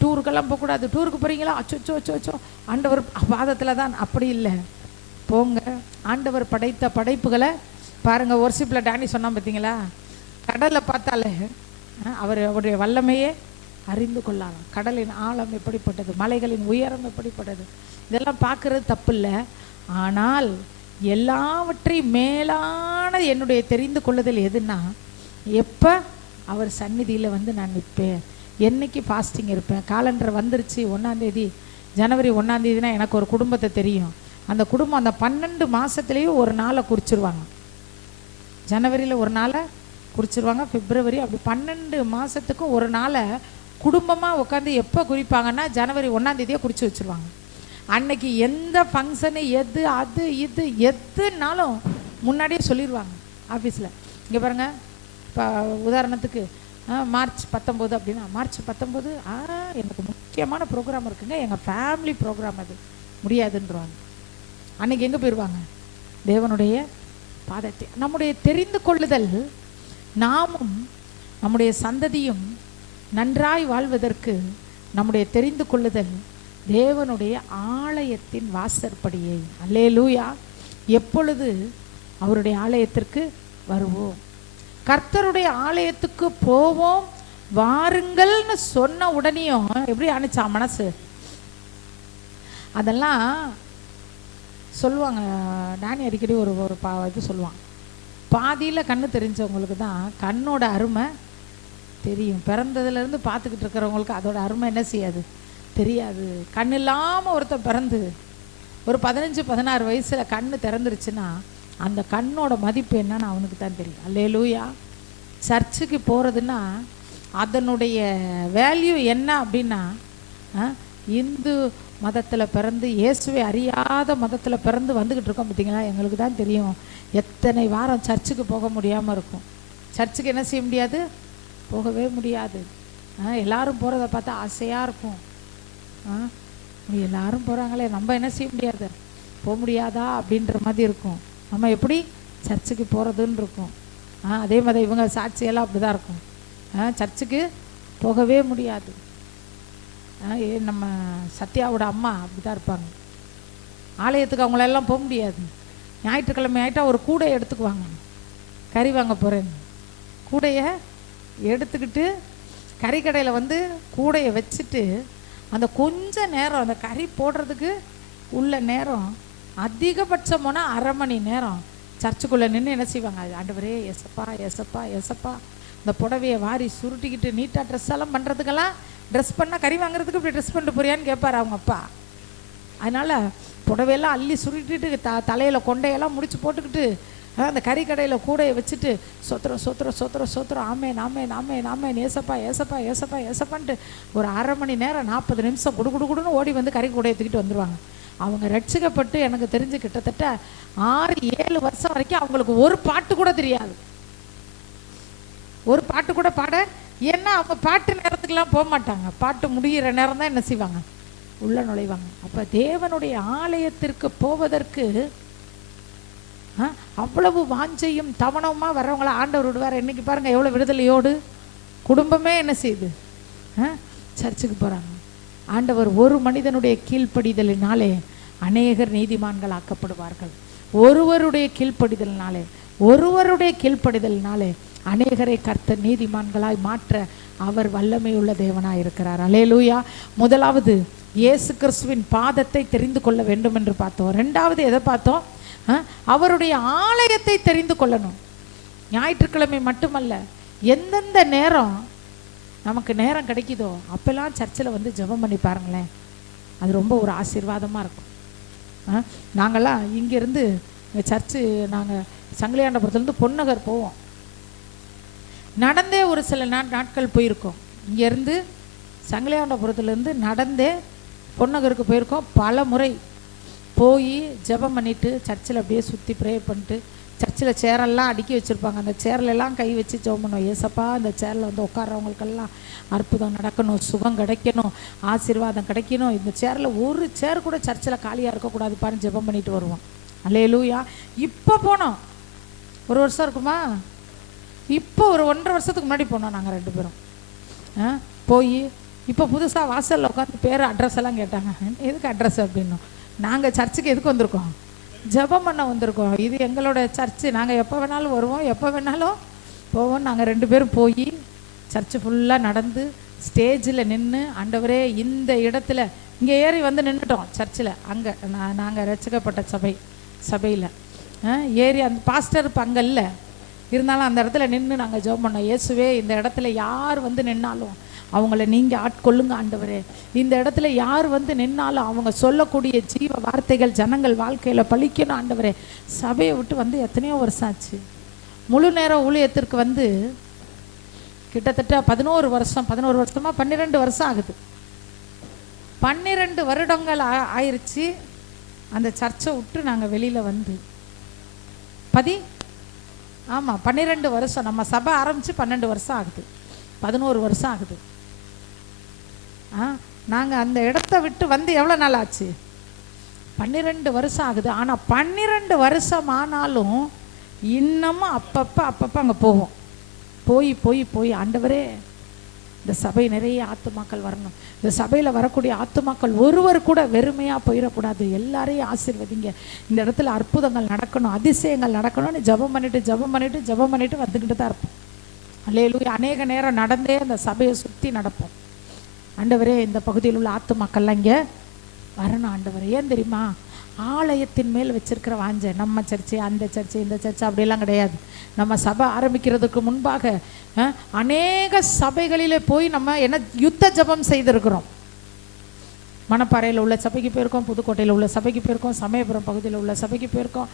டூருக்கெல்லாம் போகக்கூடாது. டூருக்கு போகிறீங்களா? அச்சோ அச்சோ அச்சோ ஆண்டவர் பாதத்தில் தான். அப்படி இல்லை, போங்க. ஆண்டவர் படைத்த படைப்புகளை பாருங்கள். ஒர்ஷிப்பில் டேனி சொன்னான் பார்த்தீங்களா? கடலை பார்த்தாலே அவருடைய வல்லமையே அறிந்து கொள்ளலாம். கடலின் ஆழம் எப்படிப்பட்டது, மலைகளின் உயரம் எப்படிப்பட்டது, இதெல்லாம் பார்க்குறது தப்பு இல்லை. ஆனால் எல்லாவற்றையும் மேலான என்னுடைய தெரிந்து கொள்ளுதல் எதுன்னா, எப்போ அவர் சந்நிதியில் வந்து நான் நிற்பேன், என்னைக்கு ஃபாஸ்டிங் இருப்பேன். காலண்டர் வந்துருச்சு, 1ஆம் தேதி, ஜனவரி 1ஆம் தேதினா எனக்கு ஒரு குடும்பத்தை தெரியும். அந்த குடும்பம் அந்த 12 மாதத்துலேயும் ஒரு நாளை குறிச்சிருவாங்க. ஜனவரியில் ஒரு நாளை குறிச்சிருவாங்க, பிப்ரவரி, அப்படி 12 மாதத்துக்கும் ஒரு நாளை குடும்பமாக உட்காந்து எப்போ குறிப்பாங்கன்னா ஜனவரி 1ஆம் தேதியை குறித்து வச்சுருவாங்க. அன்னைக்கு எந்த ஃபங்க்ஷனு எது அது இது எதுனாலும் முன்னாடியே சொல்லிடுவாங்க ஆஃபீஸில். இங்கே பாருங்கள், இப்போ உதாரணத்துக்கு மார்ச் 19 அப்படின்னா, மார்ச் 19 எனக்கு முக்கியமான ப்ரோக்ராம் இருக்குங்க, எங்கள் ஃபேமிலி ப்ரோக்ராம், அது முடியாதுன்றவாங்க. அன்னைக்கு எங்கே போயிடுவாங்க? தேவனுடைய பாதத்தை. நம்முடைய தெரிந்து கொள்ளுதல், நாமும் நம்முடைய சந்ததியும் நன்றாய் வாழ்வதற்கு நம்முடைய தெரிந்து கொள்ளுதல் தேவனுடைய ஆலயத்தின் வாசற்படியை. அல்லேலூயா. எப்பொழுது அவருடைய ஆலயத்திற்கு வருவோம்? கர்த்தருடைய ஆலயத்துக்கு போவோம் வாருங்கள்னு சொன்ன உடனேயும் எப்படி அனுச்சா மனசு? அதெல்லாம் சொல்லுவாங்க. நானே அடிக்கடி ஒரு இது சொல்லுவான், பாதியில் கண்ணு தெரிஞ்சவங்களுக்கு தான் கண்ணோட அருமை தெரியும். பிறந்ததுலேருந்து பார்த்துக்கிட்டு இருக்கிறவங்களுக்கு அதோட அருமை என்ன செய்யாது, தெரியாது. கண் இல்லாமல் ஒருத்தர் பிறந்து ஒரு 15-16 வயசில் கண்ணு திறந்துருச்சுன்னா அந்த கண்ணோட மதிப்பு என்னன்னு அவனுக்கு தான் தெரியும். அல்லேலூயா. சர்ச்சுக்கு போகிறதுன்னா அதனுடைய வேல்யூ என்ன அப்படின்னா, இந்து மதத்தில் பிறந்து இயேசுவை அறியாத மதத்தில் பிறந்து வந்துக்கிட்டு இருக்கோம் பார்த்தீங்களா, எங்களுக்கு தான் தெரியும் எத்தனை வாரம் சர்ச்சுக்கு போக முடியாமல் இருக்கும். சர்ச்சுக்கு என்ன செய்ய முடியாது, போகவே முடியாது. எல்லாரும் போகிறத பார்த்தா ஆசையாக இருக்கும். எல்லாரும் போகிறாங்களே, நம்ம என்ன செய்ய முடியாது, போக முடியாதா அப்படின்ற மாதிரி இருக்கும். நம்ம எப்படி சர்ச்சுக்கு போகிறதுன்னு இருக்கும். அதே மாதிரி இவங்க சாட்சியெல்லாம் அப்படி தான் இருக்கும். சர்ச்சுக்கு போகவே முடியாது. நம்ம சத்யாவோட அம்மா அப்படி தான் இருப்பாங்க. ஆலயத்துக்கு அவங்களெல்லாம் போக முடியாது. ஞாயிற்றுக்கிழமை ஆகிட்டா ஒரு கூடையை எடுத்துக்குவாங்க, கறி வாங்க போகிறேன்னு. கூடையை எடுத்துக்கிட்டு கறிக்கடையில் வந்து கூடையை வச்சுட்டு அந்த கொஞ்ச நேரம் அந்த கறி போடுறதுக்கு உள்ள நேரம் அதிகபட்சம் போனால் 1/2 மணி நேரம் சர்ச்சுக்குள்ளே நின்று என்ன செய்வாங்க, ஆண்டவரே எசப்பா எசப்பா எசப்பா. இந்த புடவையை வாரி சுருட்டிக்கிட்டு நீட்டாக ட்ரெஸ் எல்லாம் பண்ணுறதுக்கெல்லாம், ட்ரெஸ் பண்ணால் கறி வாங்குறதுக்கு இப்படி ட்ரெஸ் பண்ணிட்டு போறியான்னு கேட்பார் அவங்க அப்பா. அதனால் புடவையெல்லாம் அள்ளி சுருட்டிட்டு தலையில் கொண்டையெல்லாம் முடிச்சு போட்டுக்கிட்டு அந்த கறி கடையில் கூடையை வச்சுட்டு சொத்திரம் சொத்திரம் சொத்திரம் சொத்திரம் ஆமே நாமே நாமே நாமே ஏசப்பா ஏசப்பா ஏசப்பா ஏசப்பான்ட்டு ஒரு 1/2 மணி நேரம் 40 நிமிஷம் குடுன்னு ஓடி வந்து கறி கூடையை தூக்கிட்டு வந்துடுவாங்க. அவங்க ரட்சிக்கப்பட்டு எனக்கு தெரிஞ்சு கிட்டத்தட்ட 6-7 வருஷம் வரைக்கும் அவங்களுக்கு ஒரு பாட்டு கூட தெரியாது, ஒரு பாட்டு கூட பாட. ஏன்னா அவங்க பாட்டு நேரத்துக்கெல்லாம் போக மாட்டாங்க, பாட்டு முடிகிற நேரம் தான் என்ன செய்வாங்க, உள்ள நுழைவாங்க. அப்போ தேவனுடைய ஆலயத்திற்கு போவதற்கு அவ்வளவு வாஞ்சையும் தவணமாக வர்றவங்கள ஆண்டவர் விடுவார். இன்னைக்கு பாருங்கள் எவ்வளோ விடுதலையோடு குடும்பமே என்ன செய்யுது, சர்ச்சுக்கு போகிறாங்க. ஆண்டவர் ஒரு மனிதனுடைய கீழ்ப்படிதலினாலே அநேகர் நீதிமான்கள் ஆக்கப்படுவார்கள். ஒருவருடைய கீழ்ப்படிதலினாலே அநேகரை கர்த்தர் நீதிமான்களாய் மாற்ற அவர் வல்லமையுள்ள தேவனாய் இருக்கிறார். அல்லேலூயா. முதலாவது இயேசு கிறிஸ்துவின் பாதத்தை தெரிந்து கொள்ள வேண்டும் என்று பார்த்தோம். ரெண்டாவது எதை பார்த்தோம்? அவருடைய ஆலயத்தை தெரிந்து கொள்ளணும். ஞாயிற்றுக்கிழமை மட்டுமல்ல, எந்தெந்த நேரம் நமக்கு நேரம் கிடைக்குதோ அப்பெல்லாம் சர்ச்சில் வந்து ஜெபம் பண்ணி பாருங்களேன். அது ரொம்ப ஒரு ஆசீர்வாதமாக இருக்கும். நாங்கள்லாம் இங்கேருந்து சர்ச்சு, நாங்கள் சங்கிலியாண்டபுரத்துலேருந்து பொன்னகர் போவோம். நடந்தே ஒரு சில நாட்கள் போயிருக்கோம். இங்கேருந்து சங்கிலியாண்டபுரத்துலேருந்து நடந்தே பொன்னகருக்கு போயிருக்கோம். பல முறை போய் ஜெபம் பண்ணிவிட்டு சர்ச்சில் அப்படியே சுற்றி ப்ரே பண்ணிட்டு, சர்ச்சில் சேரெல்லாம் அடுக்கி வச்சுருப்பாங்க. அந்த சேர்லெல்லாம் கை வச்சு ஜெபம் பண்ணுவோம். ஏசப்பா இந்த சேரில் வந்து உட்கார்றவங்களுக்கெல்லாம் அற்புதம் நடக்கணும், சுகம் கிடைக்கணும், ஆசீர்வாதம் கிடைக்கணும். இந்த சேரில் ஒரு சேர் கூட சர்ச்சில் காலியாக இருக்கக்கூடாது பாருன்னு ஜெபம் பண்ணிட்டு வருவோம். அல்லேலூயா. இப்போ போனோம், ஒரு வருஷம் இருக்குமா, இப்போ ஒரு 1.5 வருஷத்துக்கு முன்னாடி போனோம் நாங்கள் 2 பேரும். போய் இப்போ புதுசாக வாசலில் உட்காந்து பேர் அட்ரஸ் எல்லாம் கேட்டாங்க. எதுக்கு அட்ரஸ் அப்படின்னோம். நாங்கள் சர்ச்சுக்கு எதுக்கு வந்திருக்கோம்? ஜெபம் பண்ண வந்திருக்கோம். இது எங்களோட சர்ச்சு, நாங்கள் எப்போ வேணாலும் வருவோம், எப்போ வேணாலும் போவோம். நாங்கள் 2 பேரும் போய் சர்ச்சு ஃபுல்லாக நடந்து ஸ்டேஜில் நின்று, ஆண்டவரே இந்த இடத்துல இங்கே ஏறி வந்து நின்றுட்டோம் சர்ச்சில். அங்கே நாங்கள் ரட்சிக்கப்பட்ட சபையில் ஏறி அந்த பாஸ்டர் இப்போ அங்கே இல்லை, இருந்தாலும் அந்த இடத்துல நின்று நாங்கள் ஜெபம் பண்ணோம். இயேசுவே இந்த இடத்துல யார் வந்து நின்னாலும் அவங்கள நீங்கள் ஆட்கொள்ளுங்க ஆண்டவரே. இந்த இடத்துல யார் வந்து நின்னாலும் அவங்க சொல்லக்கூடிய ஜீவ வார்த்தைகள் ஜனங்கள் வாழ்க்கையில் பழிக்கணும் ஆண்டவரே. சபையை விட்டு வந்து எத்தனையோ வருஷம் ஆச்சு. முழு நேர ஊழியத்திற்கு வந்து கிட்டத்தட்ட 11 வருஷமாக 12 வருஷம் ஆகுது. 12 வருடங்கள் ஆயிடுச்சு அந்த சர்ச்சை விட்டு நாங்கள் வெளியில் வந்து. 12 வருஷம். நம்ம சபை ஆரம்பித்து 12 வருஷம் ஆகுது, 11 வருஷம் ஆகுது. நாங்கள் அந்த இடத்த விட்டு வந்து எவ்வளோ நாள் ஆச்சு? 12 வருஷம் ஆகுது. ஆனால் 12 வருஷம் ஆனாலும் இன்னமும் அப்பப்போ அங்கே போவோம். போய் ஆண்டவரே இந்த சபை நிறைய ஆத்துமாக்கள் வரணும், இந்த சபையில் வரக்கூடிய ஆத்துமாக்கள் ஒருவர் கூட வெறுமையாக போயிடக்கூடாது, எல்லாரையும் ஆசீர்வதிங்க, இந்த இடத்துல அற்புதங்கள் நடக்கணும், அதிசயங்கள் நடக்கணும்னு ஜெபம் பண்ணிட்டு வந்துக்கிட்டு தான் இருப்போம். அல்லேலூயா. அநேக நேரம் நடந்தே அந்த சபையை சுற்றி நடப்போம். ஆண்டவரே இந்த பகுதியில் உள்ள ஆத்துமாக்கள்லாம் இங்கே வரணும் ஆண்டவரே. ஏன் தெரியுமா? ஆலயத்தின் மேல் வச்சிருக்கிற வாஞ்சை. நம்ம சர்ச்சை, அந்த சர்ச்சை, இந்த சர்ச்சை அப்படிலாம் கிடையாது. நம்ம சபை ஆரம்பிக்கிறதுக்கு முன்பாக அநேக சபைகளிலே போய் நம்ம என்ன யுத்த ஜபம் செய்திருக்கிறோம். மணப்பாறையில் உள்ள சபைக்கு போயிருக்கோம், புதுக்கோட்டையில் உள்ள சபைக்கு போயிருக்கோம், சமயபுரம் பகுதியில் உள்ள சபைக்கு போயிருக்கோம்,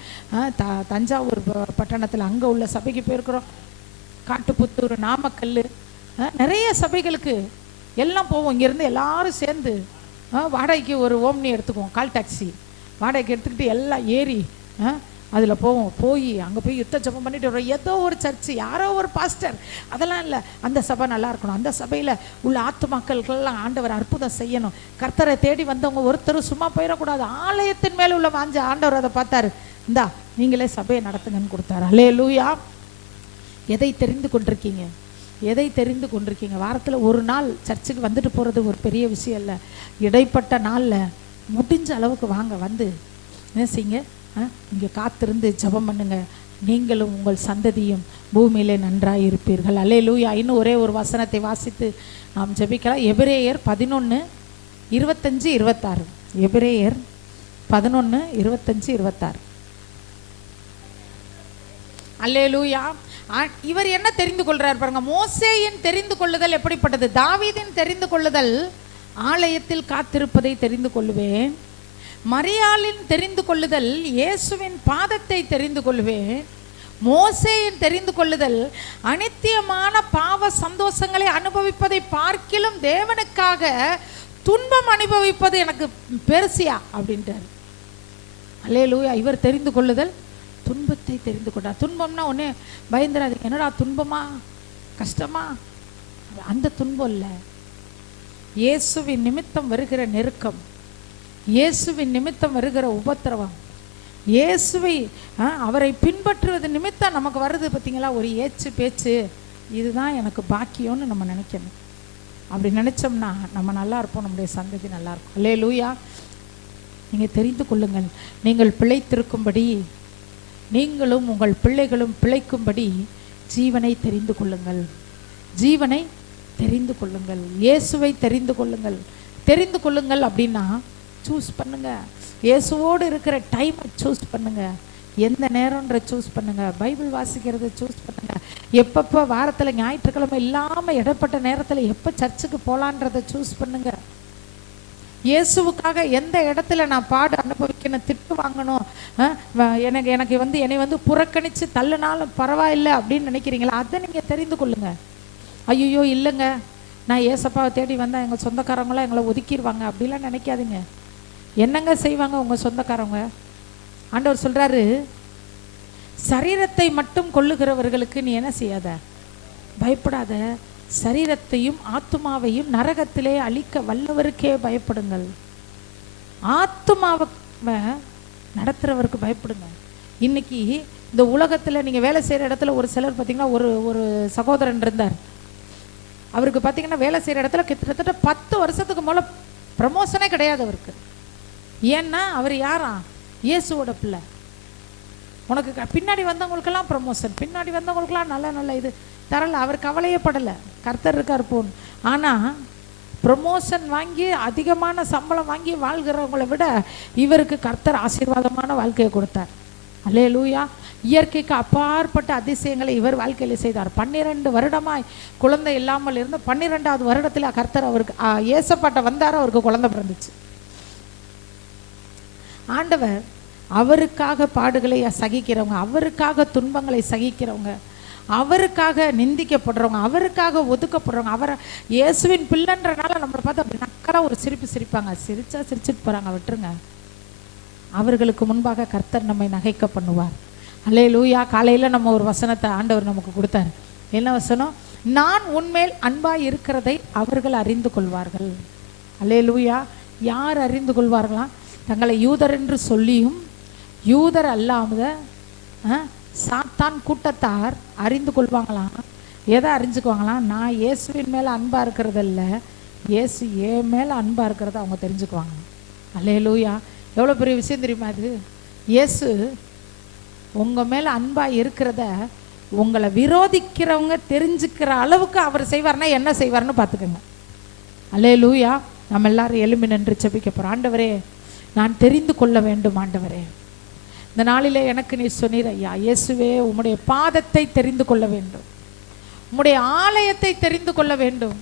தஞ்சாவூர் பட்டணத்தில் அங்கே உள்ள சபைக்கு போயிருக்கிறோம், காட்டுப்புத்தூர், நாமக்கல், நிறைய சபைகளுக்கு எல்லாம் போவோம். இங்கேருந்து எல்லாரும் சேர்ந்து வாடகைக்கு ஒரு ஓம்னி எடுத்துக்குவோம், கால் டாக்ஸி வாடகைக்கு எடுத்துக்கிட்டு எல்லாம் ஏறி அதில் போவோம். அங்கே போய் யுத்த ஜெபம் பண்ணிட்டு வரோம். ஏதோ ஒரு சர்ச்சு, யாரோ ஒரு பாஸ்டர், அதெல்லாம் இல்லை, அந்த சபை நல்லா இருக்கணும், அந்த சபையில் உள்ள ஆத்துமாக்களுக்கெல்லாம் ஆண்டவர் அற்புதம் செய்யணும், கர்த்தரை தேடி வந்தவங்க ஒருத்தர் சும்மா போயிடக்கூடாது. ஆலயத்தின் மேலே உள்ள வாஞ்ச ஆண்டவர் அதை பார்த்தாரு. இந்தா நீங்களே சபையை நடத்துங்கன்னு கொடுத்தாரு. அல்லேலூயா. எதை தெரிந்து கொண்டிருக்கீங்க? வாரத்தில் ஒரு நாள் சர்ச்சுக்கு வந்துட்டு போகிறது ஒரு பெரிய விஷயம் இல்லை. இடைப்பட்ட நாளில் முடிஞ்ச அளவுக்கு வாங்க, வந்து என்ன செய்யுங்க, இங்கே காத்திருந்து ஜெபம் பண்ணுங்க, நீங்களும் உங்கள் சந்ததியும் பூமியிலே நன்றாக இருப்பீர்கள். அல்லேலூயா. இன்னும் ஒரே ஒரு வசனத்தை வாசித்து நாம் ஜெபிக்கலாம். எபிரேயர் 11:25-26. எபிரேயர் 11:25-26. அல்லேலூயா. இவர் என்ன தெரிந்து கொள்றார் பாருங்க. மோசேயின் தெரிந்து கொள்ளுதல் எப்படிப்பட்டது? தாவீதின் தெரிந்து கொள்ளுதல், ஆலயத்தில் காத்திருப்பதை தெரிந்து கொள்ளுவேன். மரியாளின் தெரிந்து கொள்ளுதல், இயேசுவின் பாதத்தை தெரிந்து கொள்வேன். மோசேயின் தெரிந்து கொள்ளுதல், அனித்தியமான பாவ சந்தோஷங்களை அனுபவிப்பதை பார்க்கிலும் தேவனுக்காக துன்பம் அனுபவிப்பது எனக்கு பெருசியா அப்படின்ட்டார். அல்லேலூயா. இவர் தெரிந்து கொள்ளுதல், துன்பத்தை தெரிந்து கொண்டார். துன்பம்னா ஒன்னே பயந்துராதீங்க, என்னடா துன்பமா, கஷ்டமா, அந்த துன்பம் இல்லை. இயேசுவின் நிமித்தம் வருகிற நெருக்கம், இயேசுவின் நிமித்தம் வருகிற உபத்திரவம், இயேசுவை அவரை பின்பற்றுவது நிமித்தம் நமக்கு வருது பார்த்தீங்களா ஒரு ஏச்சு பேச்சு, இதுதான் எனக்கு பாக்கியம்னு நம்ம நினைக்கணும். அப்படி நினைச்சோம்னா நம்ம நல்லா இருப்போம், நம்முடைய சந்ததி நல்லா இருக்கும். அல்லேலூயா. நீங்கள் தெரிந்து கொள்ளுங்கள், நீங்கள் பிழைத்திருக்கும்படி, நீங்களும் உங்கள் பிள்ளைகளும் பிழைக்கும்படி ஜீவனை தெரிந்து கொள்ளுங்கள், ஜீவனை தெரிந்து கொள்ளுங்கள், இயேசுவை தெரிந்து கொள்ளுங்கள். தெரிந்து கொள்ளுங்கள் அப்படின்னா சூஸ் பண்ணுங்க. இயேசுவோடு இருக்கிற டைமை சூஸ் பண்ணுங்க. எந்த நேரம்ன்ற சூஸ் பண்ணுங்க. பைபிள் வாசிக்கிறத சூஸ் பண்ணுங்க. எப்பப்போ வாரத்தில் ஞாயிற்றுக்கிழமை இல்லாமல் இடப்பட்ட நேரத்தில் எப்போ சர்ச்சுக்கு போகலான்றதை சூஸ் பண்ணுங்க. இயேசுவுக்காக எந்த இடத்துல நான் பாடு அனுபவிக்கணும், திட்டு வாங்கணும், எனக்கு என்னை புறக்கணித்து தள்ளுனாலும் பரவாயில்லை அப்படின்னு நினைக்கிறீங்களா? அதை நீங்கள் தெரிந்து கொள்ளுங்க. ஐயோ இல்லைங்க, நான் ஏசப்பாவை தேடி வந்தால் எங்கள் சொந்தக்காரங்களாம் எங்களை ஒதுக்கிடுவாங்க அப்படிலாம் நினைக்காதீங்க. என்னங்க செய்வாங்க உங்கள் சொந்தக்காரங்க? ஆண்டவர் சொல்கிறாரு, சரீரத்தை மட்டும் கொள்ளுகிறவர்களுக்கு நீ என்ன செய்யாத, பயப்படாத, சரீரத்தையும் ஆத்துமாவையும் நரகத்திலே அழிக்க வல்லவருக்கே பயப்படுங்கள். ஆத்துமாவை நடத்துகிறவருக்கு பயப்படுங்க. இன்னைக்கு இந்த உலகத்தில் நீங்கள் வேலை செய்கிற இடத்துல ஒரு சிலர் பார்த்தீங்கன்னா, ஒரு சகோதரன் இருந்தார். அவருக்கு பார்த்தீங்கன்னா வேலை செய்கிற இடத்துல கிட்டத்தட்ட 10 வருஷத்துக்கு மேலே ப்ரமோஷனே கிடையாது அவருக்கு. ஏன்னா அவர் யாரா? இயேசுவோட பிள்ளை. உனக்கு பின்னாடி வந்தவங்களுக்கெல்லாம் ப்ரமோஷன், பின்னாடி வந்தவங்களுக்கெல்லாம் நல்ல இது தரல. அவர் கவலையே படலை, கர்த்தர் இருக்கார் போன். ஆனால் ப்ரமோஷன் வாங்கி அதிகமான சம்பளம் வாங்கி வாழ்கிறவங்களை விட இவருக்கு கர்த்தர் ஆசீர்வாதமான வாழ்க்கையை கொடுத்தார். அல்லேலூயா. இயற்கைக்கு அப்பாற்பட்ட அதிசயங்களை இவர் வாழ்க்கையில் செய்தார். 12 வருடமாய் குழந்தை இல்லாமல் இருந்து 12வது வருடத்தில் கர்த்தர் அவருக்கு ஏசப்பாட்ட வந்தார், அவருக்கு குழந்தை பிறந்துச்சு. ஆண்டவர் அவருக்காக பாடுகளை சகிக்கிறவங்க, அவருக்காக துன்பங்களை சகிக்கிறவங்க, அவருக்காக நிந்திக்கப்படுறவங்க, அவருக்காக ஒதுக்கப்படுறவங்க, அவரை இயேசுவின் பிள்ளைன்றனால நம்மளை பார்த்து அப்படி நக்கராக ஒரு சிரிப்பு சிரிப்பாங்க. சிரிச்சா சிரிச்சுட்டு போகிறாங்க, விட்டுருங்க. அவர்களுக்கு முன்பாக கர்த்தர் நம்மை நகைக்க பண்ணுவார். அல்லேலூயா. காலையில் நம்ம ஒரு வசனத்தை ஆண்டவர் நமக்கு கொடுத்தார். என்ன வசனம்? நான் உன்மேல் அன்பாய் இருக்கிறதை அவர்கள் அறிந்து கொள்வார்கள். அல்லேலூயா. யார் அறிந்து கொள்வார்களாம்? தங்களை யூதர் என்று சொல்லியும் யூதர் அல்லாத சாத்தான் கூட்டத்தார் அறிந்து கொள்வாங்களாம். எதை அறிஞ்சுக்குவாங்களாம்? நான் இயேசுவின் மேலே அன்பாக இருக்கிறதில்ல, இயேசு என் மேலே அன்பாக இருக்கிறத அவங்க தெரிஞ்சுக்குவாங்க. அல்லேலூயா. எவ்வளோ பெரிய விஷயம் தெரியுமா அது? இயேசு உங்கள் மேலே அன்பாக இருக்கிறத உங்களை விரோதிக்கிறவங்க தெரிஞ்சுக்கிற அளவுக்கு அவர் செய்வார்னா என்ன செய்வார்னு பார்த்துக்கோங்க. அல்லேலூயா. நம்ம எல்லாரும் எழும்பி நின்று ஜெபிக்க போகிறோம். ஆண்டவரே, நான் தெரிந்து கொள்ள வேண்டும். ஆண்டவரே, இந்த நாளிலே எனக்கு நீ சொன்னீர் ஐயா, இயேசுவே, உம்முடைய பாதத்தை தெரிந்து கொள்ள வேண்டும், உம்முடைய ஆலயத்தை தெரிந்து கொள்ள வேண்டும்,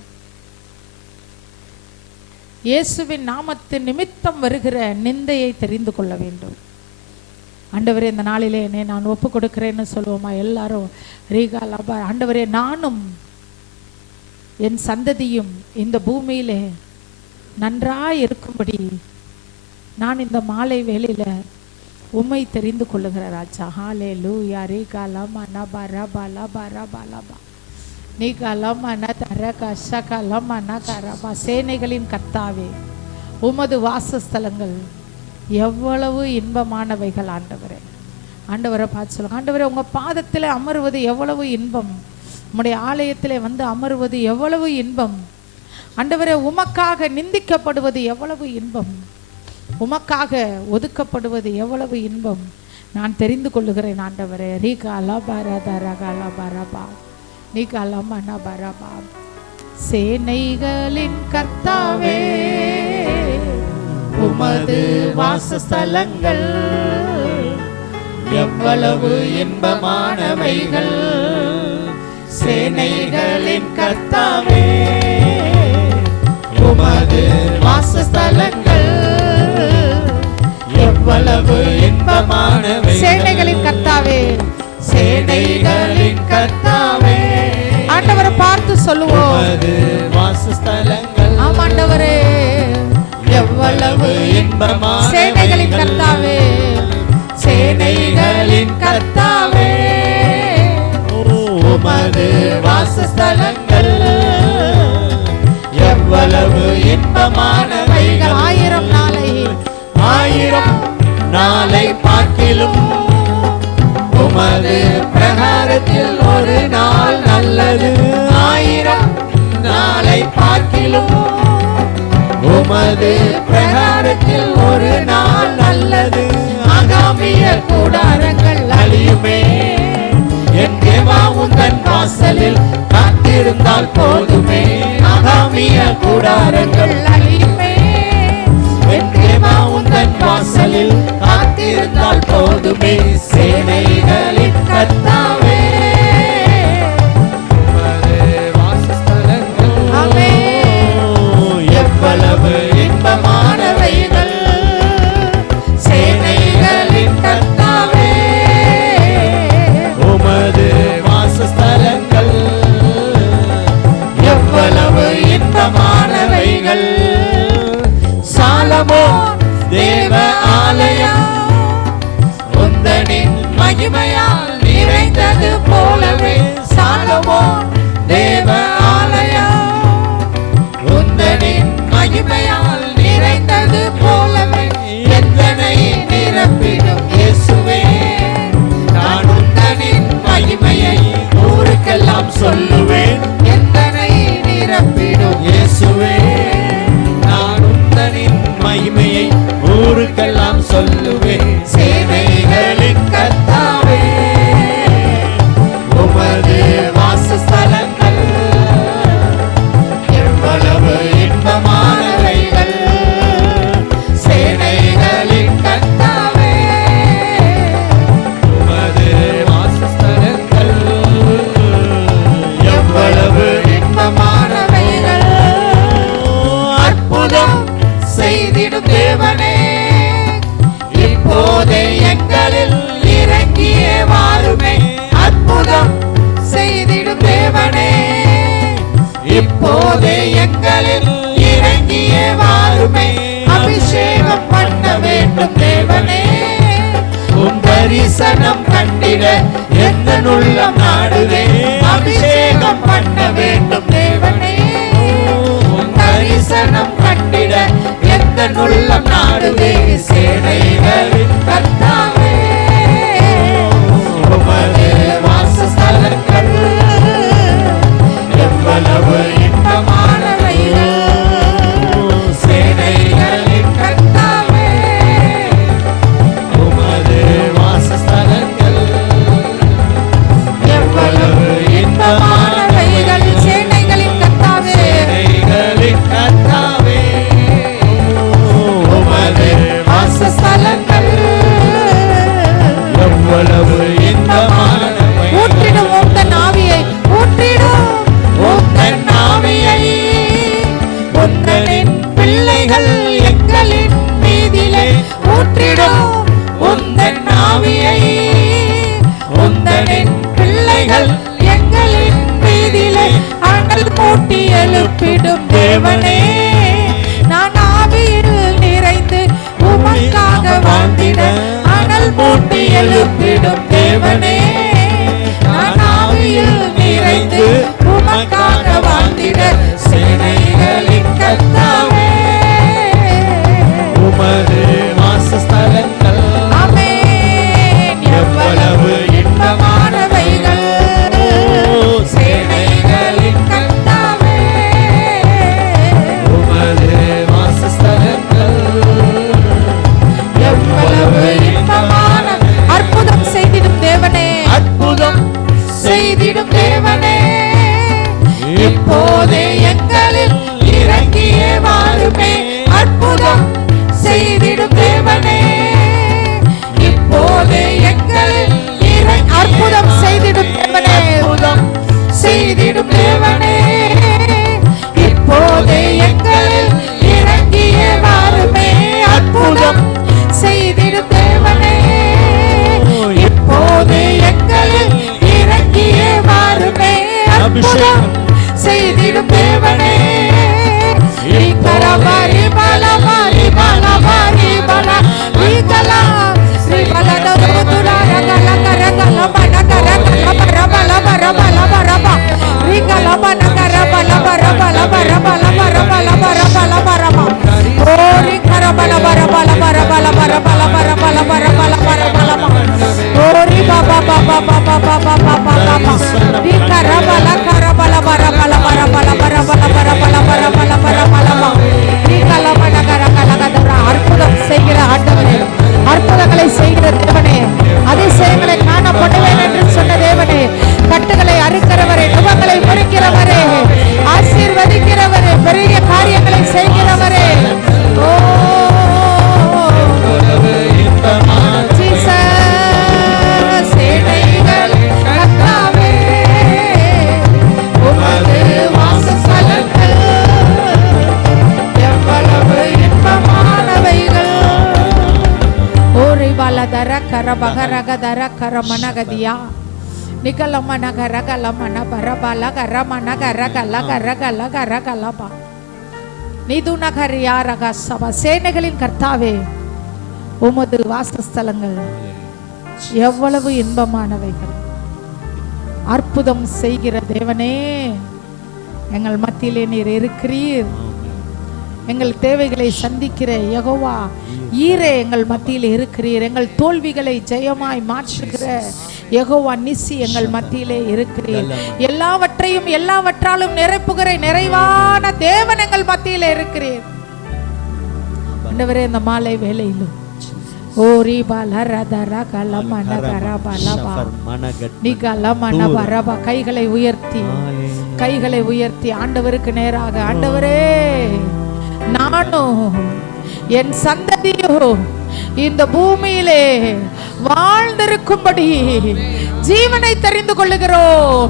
இயேசுவின் நாமத்தின் நிமித்தம் வருகிற நிந்தையை தெரிந்து கொள்ள வேண்டும். ஆண்டவரே, இந்த நாளிலே என்னை நான் ஒப்பு கொடுக்கிறேன்னு சொல்லுவோமா எல்லாரும்? ரீகா லபா. ஆண்டவரே, நானும் என் சந்ததியும் இந்த பூமியிலே நன்றாய் இருக்கும்படி நான் இந்த மாலை வேளையில உம்மை தெரிந்து கொள்ளுகிற ராஜா. ஹல்லேலூயா. ரீகா லமா நபா ரபா லபா ரபா லபா நீகா லமா நரகா ஷகா லமா நகரபா. சேனைகளின் கர்த்தாவே, உமது வாசஸ்தலங்கள் எவ்வளவு இன்பமானவைகள் ஆண்டவரே. ஆண்டவரை பார்த்து சொல்லுங்க. ஆண்டவரே, உங்கள் பாதத்தில் அமருவது எவ்வளவு இன்பம், உம்முடைய ஆலயத்தில் வந்து அமருவது எவ்வளவு இன்பம். ஆண்டவரே, உமக்காக நிந்திக்கப்படுவது எவ்வளவு இன்பம், உமக்காக ஒதுக்கப்படுவது எவ்வளவு இன்பம் நான் தெரிந்து கொள்ளுகிறேன் ஆண்டவரே. ரீகா லபா நீகா லமா பரபா. சேனைகளின் கர்த்தாவே, உமது வாசஸ்தலங்கள் எவ்வளவு இன்பமானவைகள். சேனைகளின் கர்த்தாவே, உமது வாசஸ்தலங்கள் எவ்வளவு இன்பமானவைகள். சேனைகளின் கர்த்தாவே, சேனைகளின் கர்த்தாவே. ஆண்டவரை பார்த்து சொல்லுவோம், உமது வாசஸ்தலங்கள். ஆமாண்டவரே, எவ்வளவு இன்பமான சேனைகளின் கர்த்தாவே, சேனைகளின் கர்த்தாவே, உமது வாசஸ்தலங்கள் எவ்வளவு இன்பமானவைகள். ஆயிரம் நாளை பார்க்கிலும் உமது பிரகாரத்தில் ஒரு நாள் நல்லது. 1000 நாளை பார்க்கிலும் உமது பிரகாரத்தில் ஒரு நாள் நல்லது. ஆகாமிய கூடாரங்கள் அழியுமே, என் தேவா உந்தன் மகிமையால் நிறைந்தது போலவே சாலமோன் தேவ ஆலயம் உந்தனின் மகிமையால் நிறைந்தது போலவே எத்தனை நிரப்பிடும் இயேசுவே. நான் உந்தனின் மகிமையை ஊருக்கெல்லாம் சொல்லுவேன். எத்தனை நிரப்பிடும் இயேசுவே. நான் உந்தனின் மகிமையை ஊருக்கெல்லாம் சொல்லுவேன். சேனைகளின் கர்த்தாவே உமது வாசஸ்தலங்கள் எவ்வளவு இன்பமானவைகள். சேனைகளின் கர்த்தாவே உமது வாசஸ்தலங்கள் எவ்வளவு இன்பமானவைகள். அற்புதம் செய்திடும் தேவனே இப்போதே எங்களில் இறங்கியே வாருமே. அற்புதம் செய்திடும் தேவனே இப்போதே எங்களில் இறங்கியே வாருமே. அபிஷேகம் பண்ண வேண்டும் தேவனே. உன் தரிசனம் கண்டிட எந்த உள்ளம் நாடுவே. அபிஷேகம் பண்ண வேண்டும் தேவனே. உன் தரிசனம் கண்டிட எந்த உள்ளம் நாடுவே. சேனைகளின் கர்த்தாவே உமது வாசஸ்தலங்கள் எவ்வளவு இன்பமானவைகள். சேனைகளின் கர்த்தாவே உமது வாசஸ்தலங்கள் எவ்வளவு இன்பமானவைகள். சேனைகளின் கர்த்தாவே சேனைகளின் கர்த்தாவே உமது வாசஸ்தலங்கள் எவ்வளவு இன்பமானவைகள். ஊற்றிடும் உந்தன் ஆவியை ஊற்றிடும் உந்தன் ஆவியை உந்தனின் பிள்ளைகள் எங்களின் மீதிலே ஊற்றிடும் உந்தன் ஆவியை உந்தனின் பிள்ளைகள் எங்களின் மீதிலே அனல் மூட்டி எழுப்பிடும் தேவனே. நான் ஆவியில் நிறைந்து உமக்காக வாழ்ந்திட அனல் மூட்டி எழுப்பிடும் தேவனே. நான் ஆவியில் நிறைந்து உமக்காக வாழ்ந்திட சேனைகளின் கர்த்தாவே உமது வாசஸ்தலங்கள் ஆமென் எவ்வளவு இன்பமானவைகள். சேனைகளின் கர்த்தாவே உமது வாசஸ்தலங்கள் எவ்வளவு இன்பமான. அற்புதம் செய்திடும் தேவனே. அற்புதம் செய்திடும் தேவனே இப்போதே எங்களில் இறங்கியே வாருமே. அற்புதம் செய்திடும் தேவனே இப்போதே எங்களில் அற்புதம் செய்திடும் தேவனே. அற்புதம் செய்திடும் தேவனே இப்போதே எங்களில் இறங்கியே வாருமே. அற்புதம் செய்திடும் தேவனே இப்போதே எங்களில் இறங்கியே வாருமே. அற்புதம் செய்திடும் தேவனே. ரிகரபாரி பலபாரி பலபாரி பல ரிகலா ஸ்ரீ பலதோதுரா ரகல கரகல பனகர கல பல பல பல பல பல ரிகல பனகர பல பல பல பல பல பல பல பல பல பல ஓ ரிகர பல பல பல பல பல பல பல பல பல பல பல பல பல ஓ ரி பாபா பாபா பாபா பாபா பாபா பாபா ரிகர பல கர பல பல பல பல பல பல பல பல பல பல பல பல பல ரிகல பனகர கல கதரா. அற்புதம் செய்கிற ஆண்டவரே, அற்புதங்களை செய்கிற தேவனே, அதிசயங்களை காணப்படுவேன் என்று சொன்ன தேவனே, கட்டுகளை அறுக்கிறவரே, நுகங்களை முறிக்கிறவரே, ஆசீர்வதிக்கிறவரே, பெரிய காரியங்களை செய்கிறவரே. ஓ ஜீசஸ் சேனைகள் கர்த்தாவே உமது வாசஸ்தலங்கள் எவ்வளவு இன்பமானவைகள். ஓரி பலதர கரபகரகதர கரமனகதியா நிகலமன கரகலமன பரபல கரமன கரகல கரகல கரகலபா நிதுநகரியா ரகசபா. சேனைகளின் கர்த்தாவே உமது வாசஸ்தலங்கள் எவ்வளவு இன்பமானவைகள். அற்புதம் செய்கிற தேவனே, எங்கள் மத்தியிலே நீர் இருக்கிறீர். எங்கள் தேவைகளை சந்திக்கிற யெகோவா ஈரே எங்கள் மத்தியில் இருக்கிறீர். எங்கள் தோல்விகளை ஜெயமாய் மாற்றுகிற யெகோவா நிசி எங்கள் மத்தியிலே இருக்கிறீர். எல்லாவற்றையும் எல்லாவற்றாலும் நிரப்புகிற நிறைவான தேவன் எங்கள் மத்தியிலே இருக்கிறீர். ஆண்டவரே, இந்த மாலை வேளையிலும் கைகளை உயர்த்தி ஆண்டவருக்கு நேராக, ஆண்டவரே, நானும் என் சந்ததியும் இந்த பூமியிலே வாழ்ந்திருக்கும்படி ஜீவனை தெரிந்து கொள்ளுகிறோம்.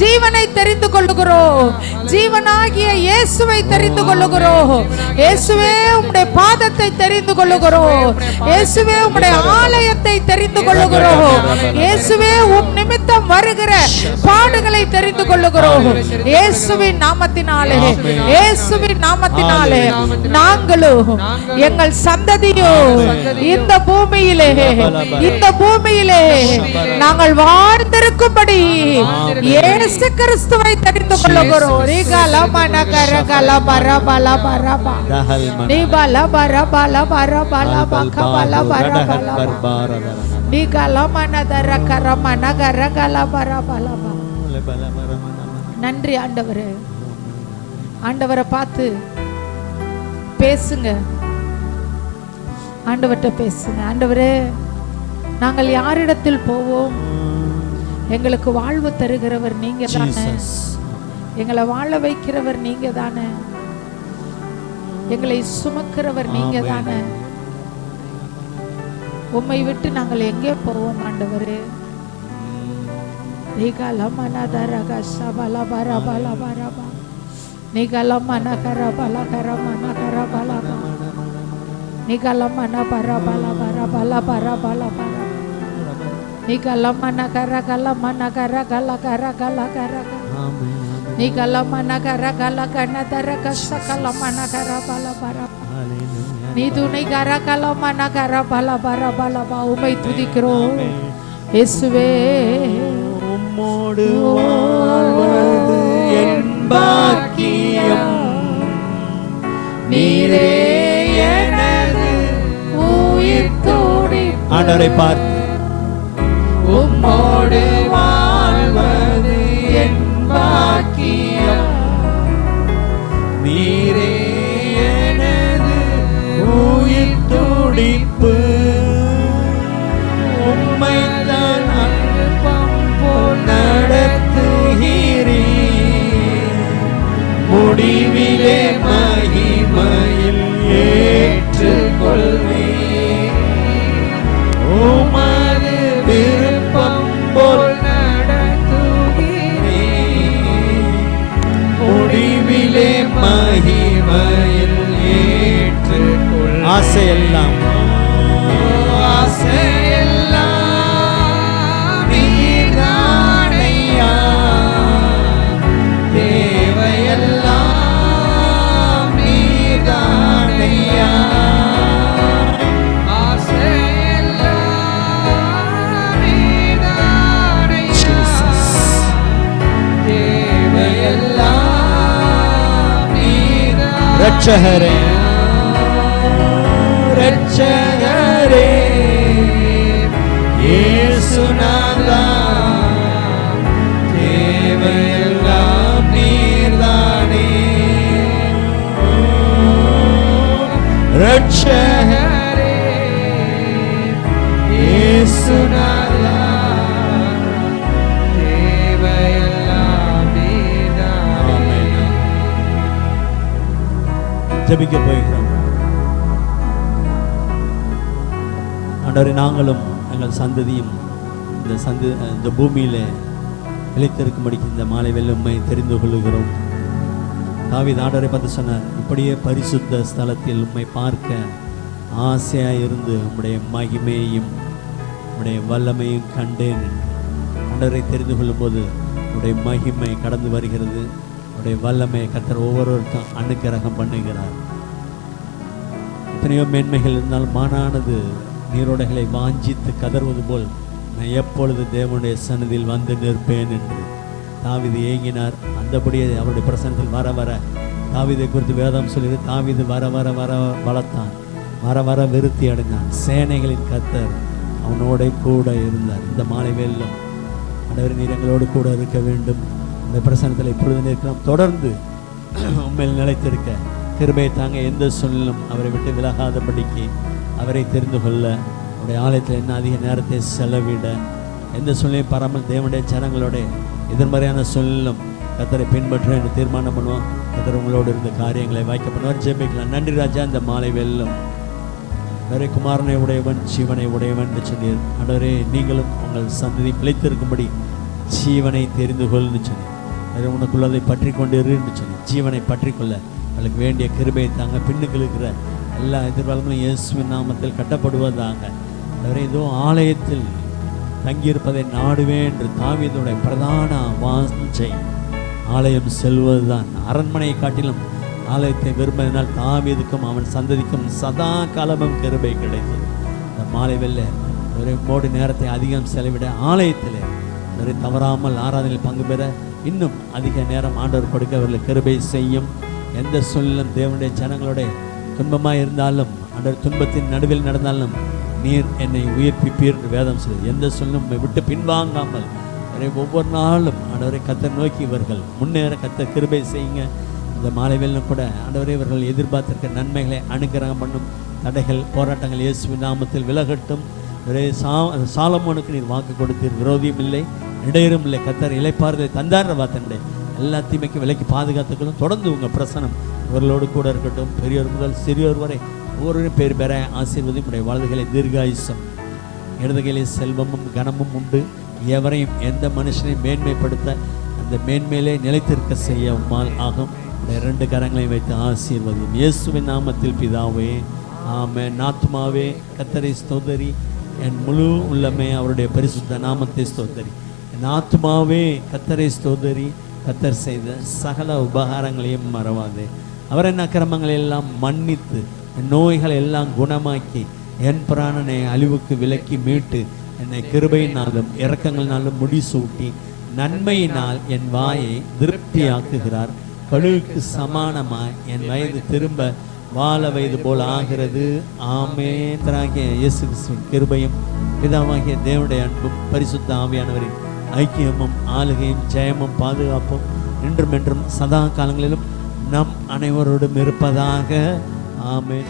ஜீவனை தெரிந்து கொள்ளுகிறோம். ஜீவனாகிய இயேசுவை தெரிந்து கொள்ளுகிறோம். இயேசுவே, உம்முடைய பாதத்தை தெரிந்து கொள்ளுகிறோம். இயேசுவே, உம்முடைய ஆலயத்தை தெரிந்து கொள்ளுகிறோம். இயேசுவே, உம் நிமித்தம் வருகிற பாடுகளை தெரிந்து கொள்ளுகிறோம். இயேசுவின் நாமத்தினாலே, இயேசுவின் நாமத்தினாலே நாங்களும் எங்கள் சந்ததியும் இந்த பூமியிலே நாங்கள் வாழ்ந்திருக்கும்படி இயேசு கிறிஸ்துவை தெரிந்து கொள்ளுகிறோம். நன்றி ஆண்டவரே. ஆண்டவரை பார்த்து பேசுங்க. ஆண்டவர்கிட்ட பேசுங்க. ஆண்டவரே, நாங்கள் யாரிடத்தில் போவோம்? எங்களுக்கு வாழ்வு தருகிறவர் நீங்க தானே. எங்களை வாழ வைக்கிறவர் நீங்க தானே. எங்களை சுமக்கிறவர் நீங்க தானே. உம்மை விட்டு நாங்கள் எங்கே போவோம் ஆண்டவரே? உம்மை துதிக்கிறோம் இயேசுவே. உம்மோடு வாழ்வது என் பாக்கியம், நீரே எனது உயிர் துடி. ஆண்டவரை பார்த்து, உம்மோடு வாழ்வது என் பாக்கியம், நீரே எனது உயிர் துடிப்பு. உம்மை தான் அன்பம் போல் நடத்துகிறீர், முடிவிலே மகிமையில் ஏற்றுக்கொள்வீர். உமது விருப்பம் போல் நடத்துகிறீர், முடிவிலே மகிமையில் ஏற்றுக்கொள். ஆசையெல்லாம் நீர்தானையா, தேவையெல்லாம் நீர்தானையா. ரட்சகரே, ரட்சகரே, இயேசுநாதா, தேவையெல்லாம் நீர்தானே. ரட்சகரே, இயேசுநாதா, தேவையெல்லாம் நீர்தானே. ஜெபிக்க போகிறோம். ஆண்டவரே, நாங்களும் எங்கள் சந்ததியும் இந்த பூமியில நிலைத்திருக்கும்படிக்கு இந்த மாலை வெள்ளுமை தெரிந்து கொள்ளுகிறோம். தாவீது ஆண்டவரை பார்த்து சொன்னார், இப்படியே பரிசுத்த ஸ்தலத்தில் உம்மை பார்க்க ஆசையாக இருந்து உம்முடைய மகிமையையும் உம்முடைய வல்லமையும் கண்டேன். ஆண்டவரை தெரிந்து கொள்ளும் போது உம்முடைய மகிமை கடந்து வருகிறது. உம்முடைய வல்லமை கர்த்தர் ஒவ்வொருவருக்கும் அனுக்கிரகம் பண்ணுகிறார். எத்தனையோ மேன்மைகள் இருந்தால் மானானது நீரோடைகளை வாஞ்சித்து கதறுவது போல் நான் எப்பொழுது தேவனுடைய சன்னதியில் வந்து நிற்பேன் என்று தாவீது ஏங்கினார். அந்தபடியே அவருடைய பிரசன்னத்தில் வர வர தாவீதை குறித்து வேதம் சொல்லுது, தாவீது வர வர வர வளர்த்தான், வர வர விருத்தி அடைந்தான். சேனைகளின் கர்த்தர் அவனோட கூட இருந்தார். இந்த மாலை வேளையிலும் ஆண்டவர் நீர் எங்களோடு கூட இருக்க வேண்டும். இந்த பிரசன்னத்தில் இப்பொழுது நிற்கிறோம். தொடர்ந்து உண்மையில் நிலைத்திருக்க கிருபை தாங்க. எந்த சூழ்நிலும் அவரை விட்டு விலகாதபடிக்கு அவரை தெரிந்து கொள்ள அவருடைய ஆலயத்தில் என்ன அதிக நேரத்தை செலவிட எந்த சூழ்நிலையும் பராமல் தேவனுடைய ஜனங்களோட எதிர்மறையான சூழ்நிலும் கர்த்தரை பின்பற்ற என்று தீர்மானம் பண்ணுவோம். கர்த்தர் உங்களோடு இருந்த காரியங்களை வாய்க்க பண்ணுவார். ஜெபிக்கலாம். நன்றி ராஜா. இந்த மாலை வேளையிலும் வேறு குமாரனை உடையவன் ஜீவனை உடையவன் என்று சொன்னீர். ஆண்டவரே, நீங்களும் உங்கள் சந்ததி பிழைத்திருக்கும்படி ஜீவனை தெரிந்து கொள்னு சொன்னீர். வேறு உனக்குள்ளதை பற்றி கொண்டு இருந்து சொன்னீர். ஜீவனை பற்றி கொள்ள அவளுக்கு வேண்டிய கிருபையை தாங்க. பின்னுக்கு இருக்கிற எல்லா எதிர்காலங்களும் இயேசுவின் நாமத்தில் கட்டப்படுவதாக. வேறு ஏதோ ஆலயத்தில் தங்கியிருப்பதை நாடுவேன் என்று தாவீதுடைய பிரதான வாஞ்சை ஆலயம் செல்வதுதான். அரண்மனையை காட்டிலும் ஆலயத்தை விரும்பினால் தாவீதுக்கும் அவன் சந்ததிக்கும் சதா காலமும் கிருபை கிடைத்தது. இந்த மாலை வெள்ள ஒரு மோடி நேரத்தை அதிகம் செலவிட ஆலயத்தில் ஒரு தவறாமல் ஆராதனையில் பங்கு பெற இன்னும் அதிக நேரம் ஆண்டவர் கொடுக்க அவர்கள் கிருபை செய்யும். எந்த சூழ்நிலும் தேவனுடைய ஜனங்களோட துன்பமாக இருந்தாலும் ஆண்டவர் துன்பத்தின் நடுவில் நடந்தாலும் நீர் என்னை உயிர்ப்பிப்பீர் என்று வேதம் சொல்லி எந்த சூழ்நிலும் விட்டு பின்வாங்காமல் ஒவ்வொரு நாளும் ஆண்டவரை கர்த்தர் நோக்கி இவர்கள் முன்னேற கர்த்தர் கிருபை செய்யுங்க. இந்த மாலை வேளையிலும் கூட ஆண்டவரே இவர்கள் எதிர்பார்த்திருக்க நன்மைகளை அனுக்கிரகம் பண்ணும். தடைகள் போராட்டங்கள் இயேசுவின் நாமத்தில் விலகட்டும். சாலமோனுக்கு நீர் வாக்கு கொடுத்தீர், விரோதியும் இல்லை இடையரும் இல்லை. கர்த்தர் இளைப்பாறுதலை தந்தார் வார்த்தை எல்லா தீமைக்கும் விலைக்கு பாதுகாத்துக்களும். தொடர்ந்து உங்கள் பிரசனம் இவர்களோடு கூட இருக்கட்டும். பெரியோர் முதல் சிறியோர் வரை ஒவ்வொருவரும் பேர் பெற ஆசீர்வதி உடைய வலதுகளை தீர்காயுசம், இடதுகையிலே செல்வமும் கனமும் உண்டு. எவரையும் எந்த மனுஷனையும் மேன்மைப்படுத்த அந்த மேன்மையிலே நிலைத்திருக்க செய்ய உம்மால் ஆகும். இரண்டு கரங்களையும் வைத்து ஆசீர்வதியும் இயேசுவின் நாமத்தில் பிதாவே, ஆமென். ஆத்துமாவே கர்த்தரை ஸ்தோத்தரி, என் முழு உள்ளமே அவருடைய பரிசுத்த நாமத்தை ஸ்தோத்தரி. என் ஆத்துமாவே கர்த்தரை ஸ்தோத்தரி, கர்த்தர் செய்த சகல உபகாரங்களையும் மறவாதே. அவரின் அக்கிரமங்களை எல்லாம் மன்னித்து என் நோய்களை எல்லாம் குணமாக்கி என் பிராணனை அழிவுக்கு விலக்கி மீட்டு என்னை கிருபையினாலும் இரக்கங்களினாலும் முடிசூட்டி நன்மையினால் என் வாயை திருப்தியாக்குகிறார். கழுகுக்கு சமானமாய் என் வயது திரும்ப வாழ வயது போல் ஆகிறது. ஆமென். இயேசு கிறிஸ்துவின் கிருபையும் பிதாவாகிய தேவனுடைய அன்பும் பரிசுத்த ஆவியானவரின் ஐக்கியமும் ஆளுகையும் ஜெயமும் பாதுகாப்பும் இன்றும் என்றும் சதா காலங்களிலும் நம் அனைவரோடும் இருப்பதாக. ஆமென்.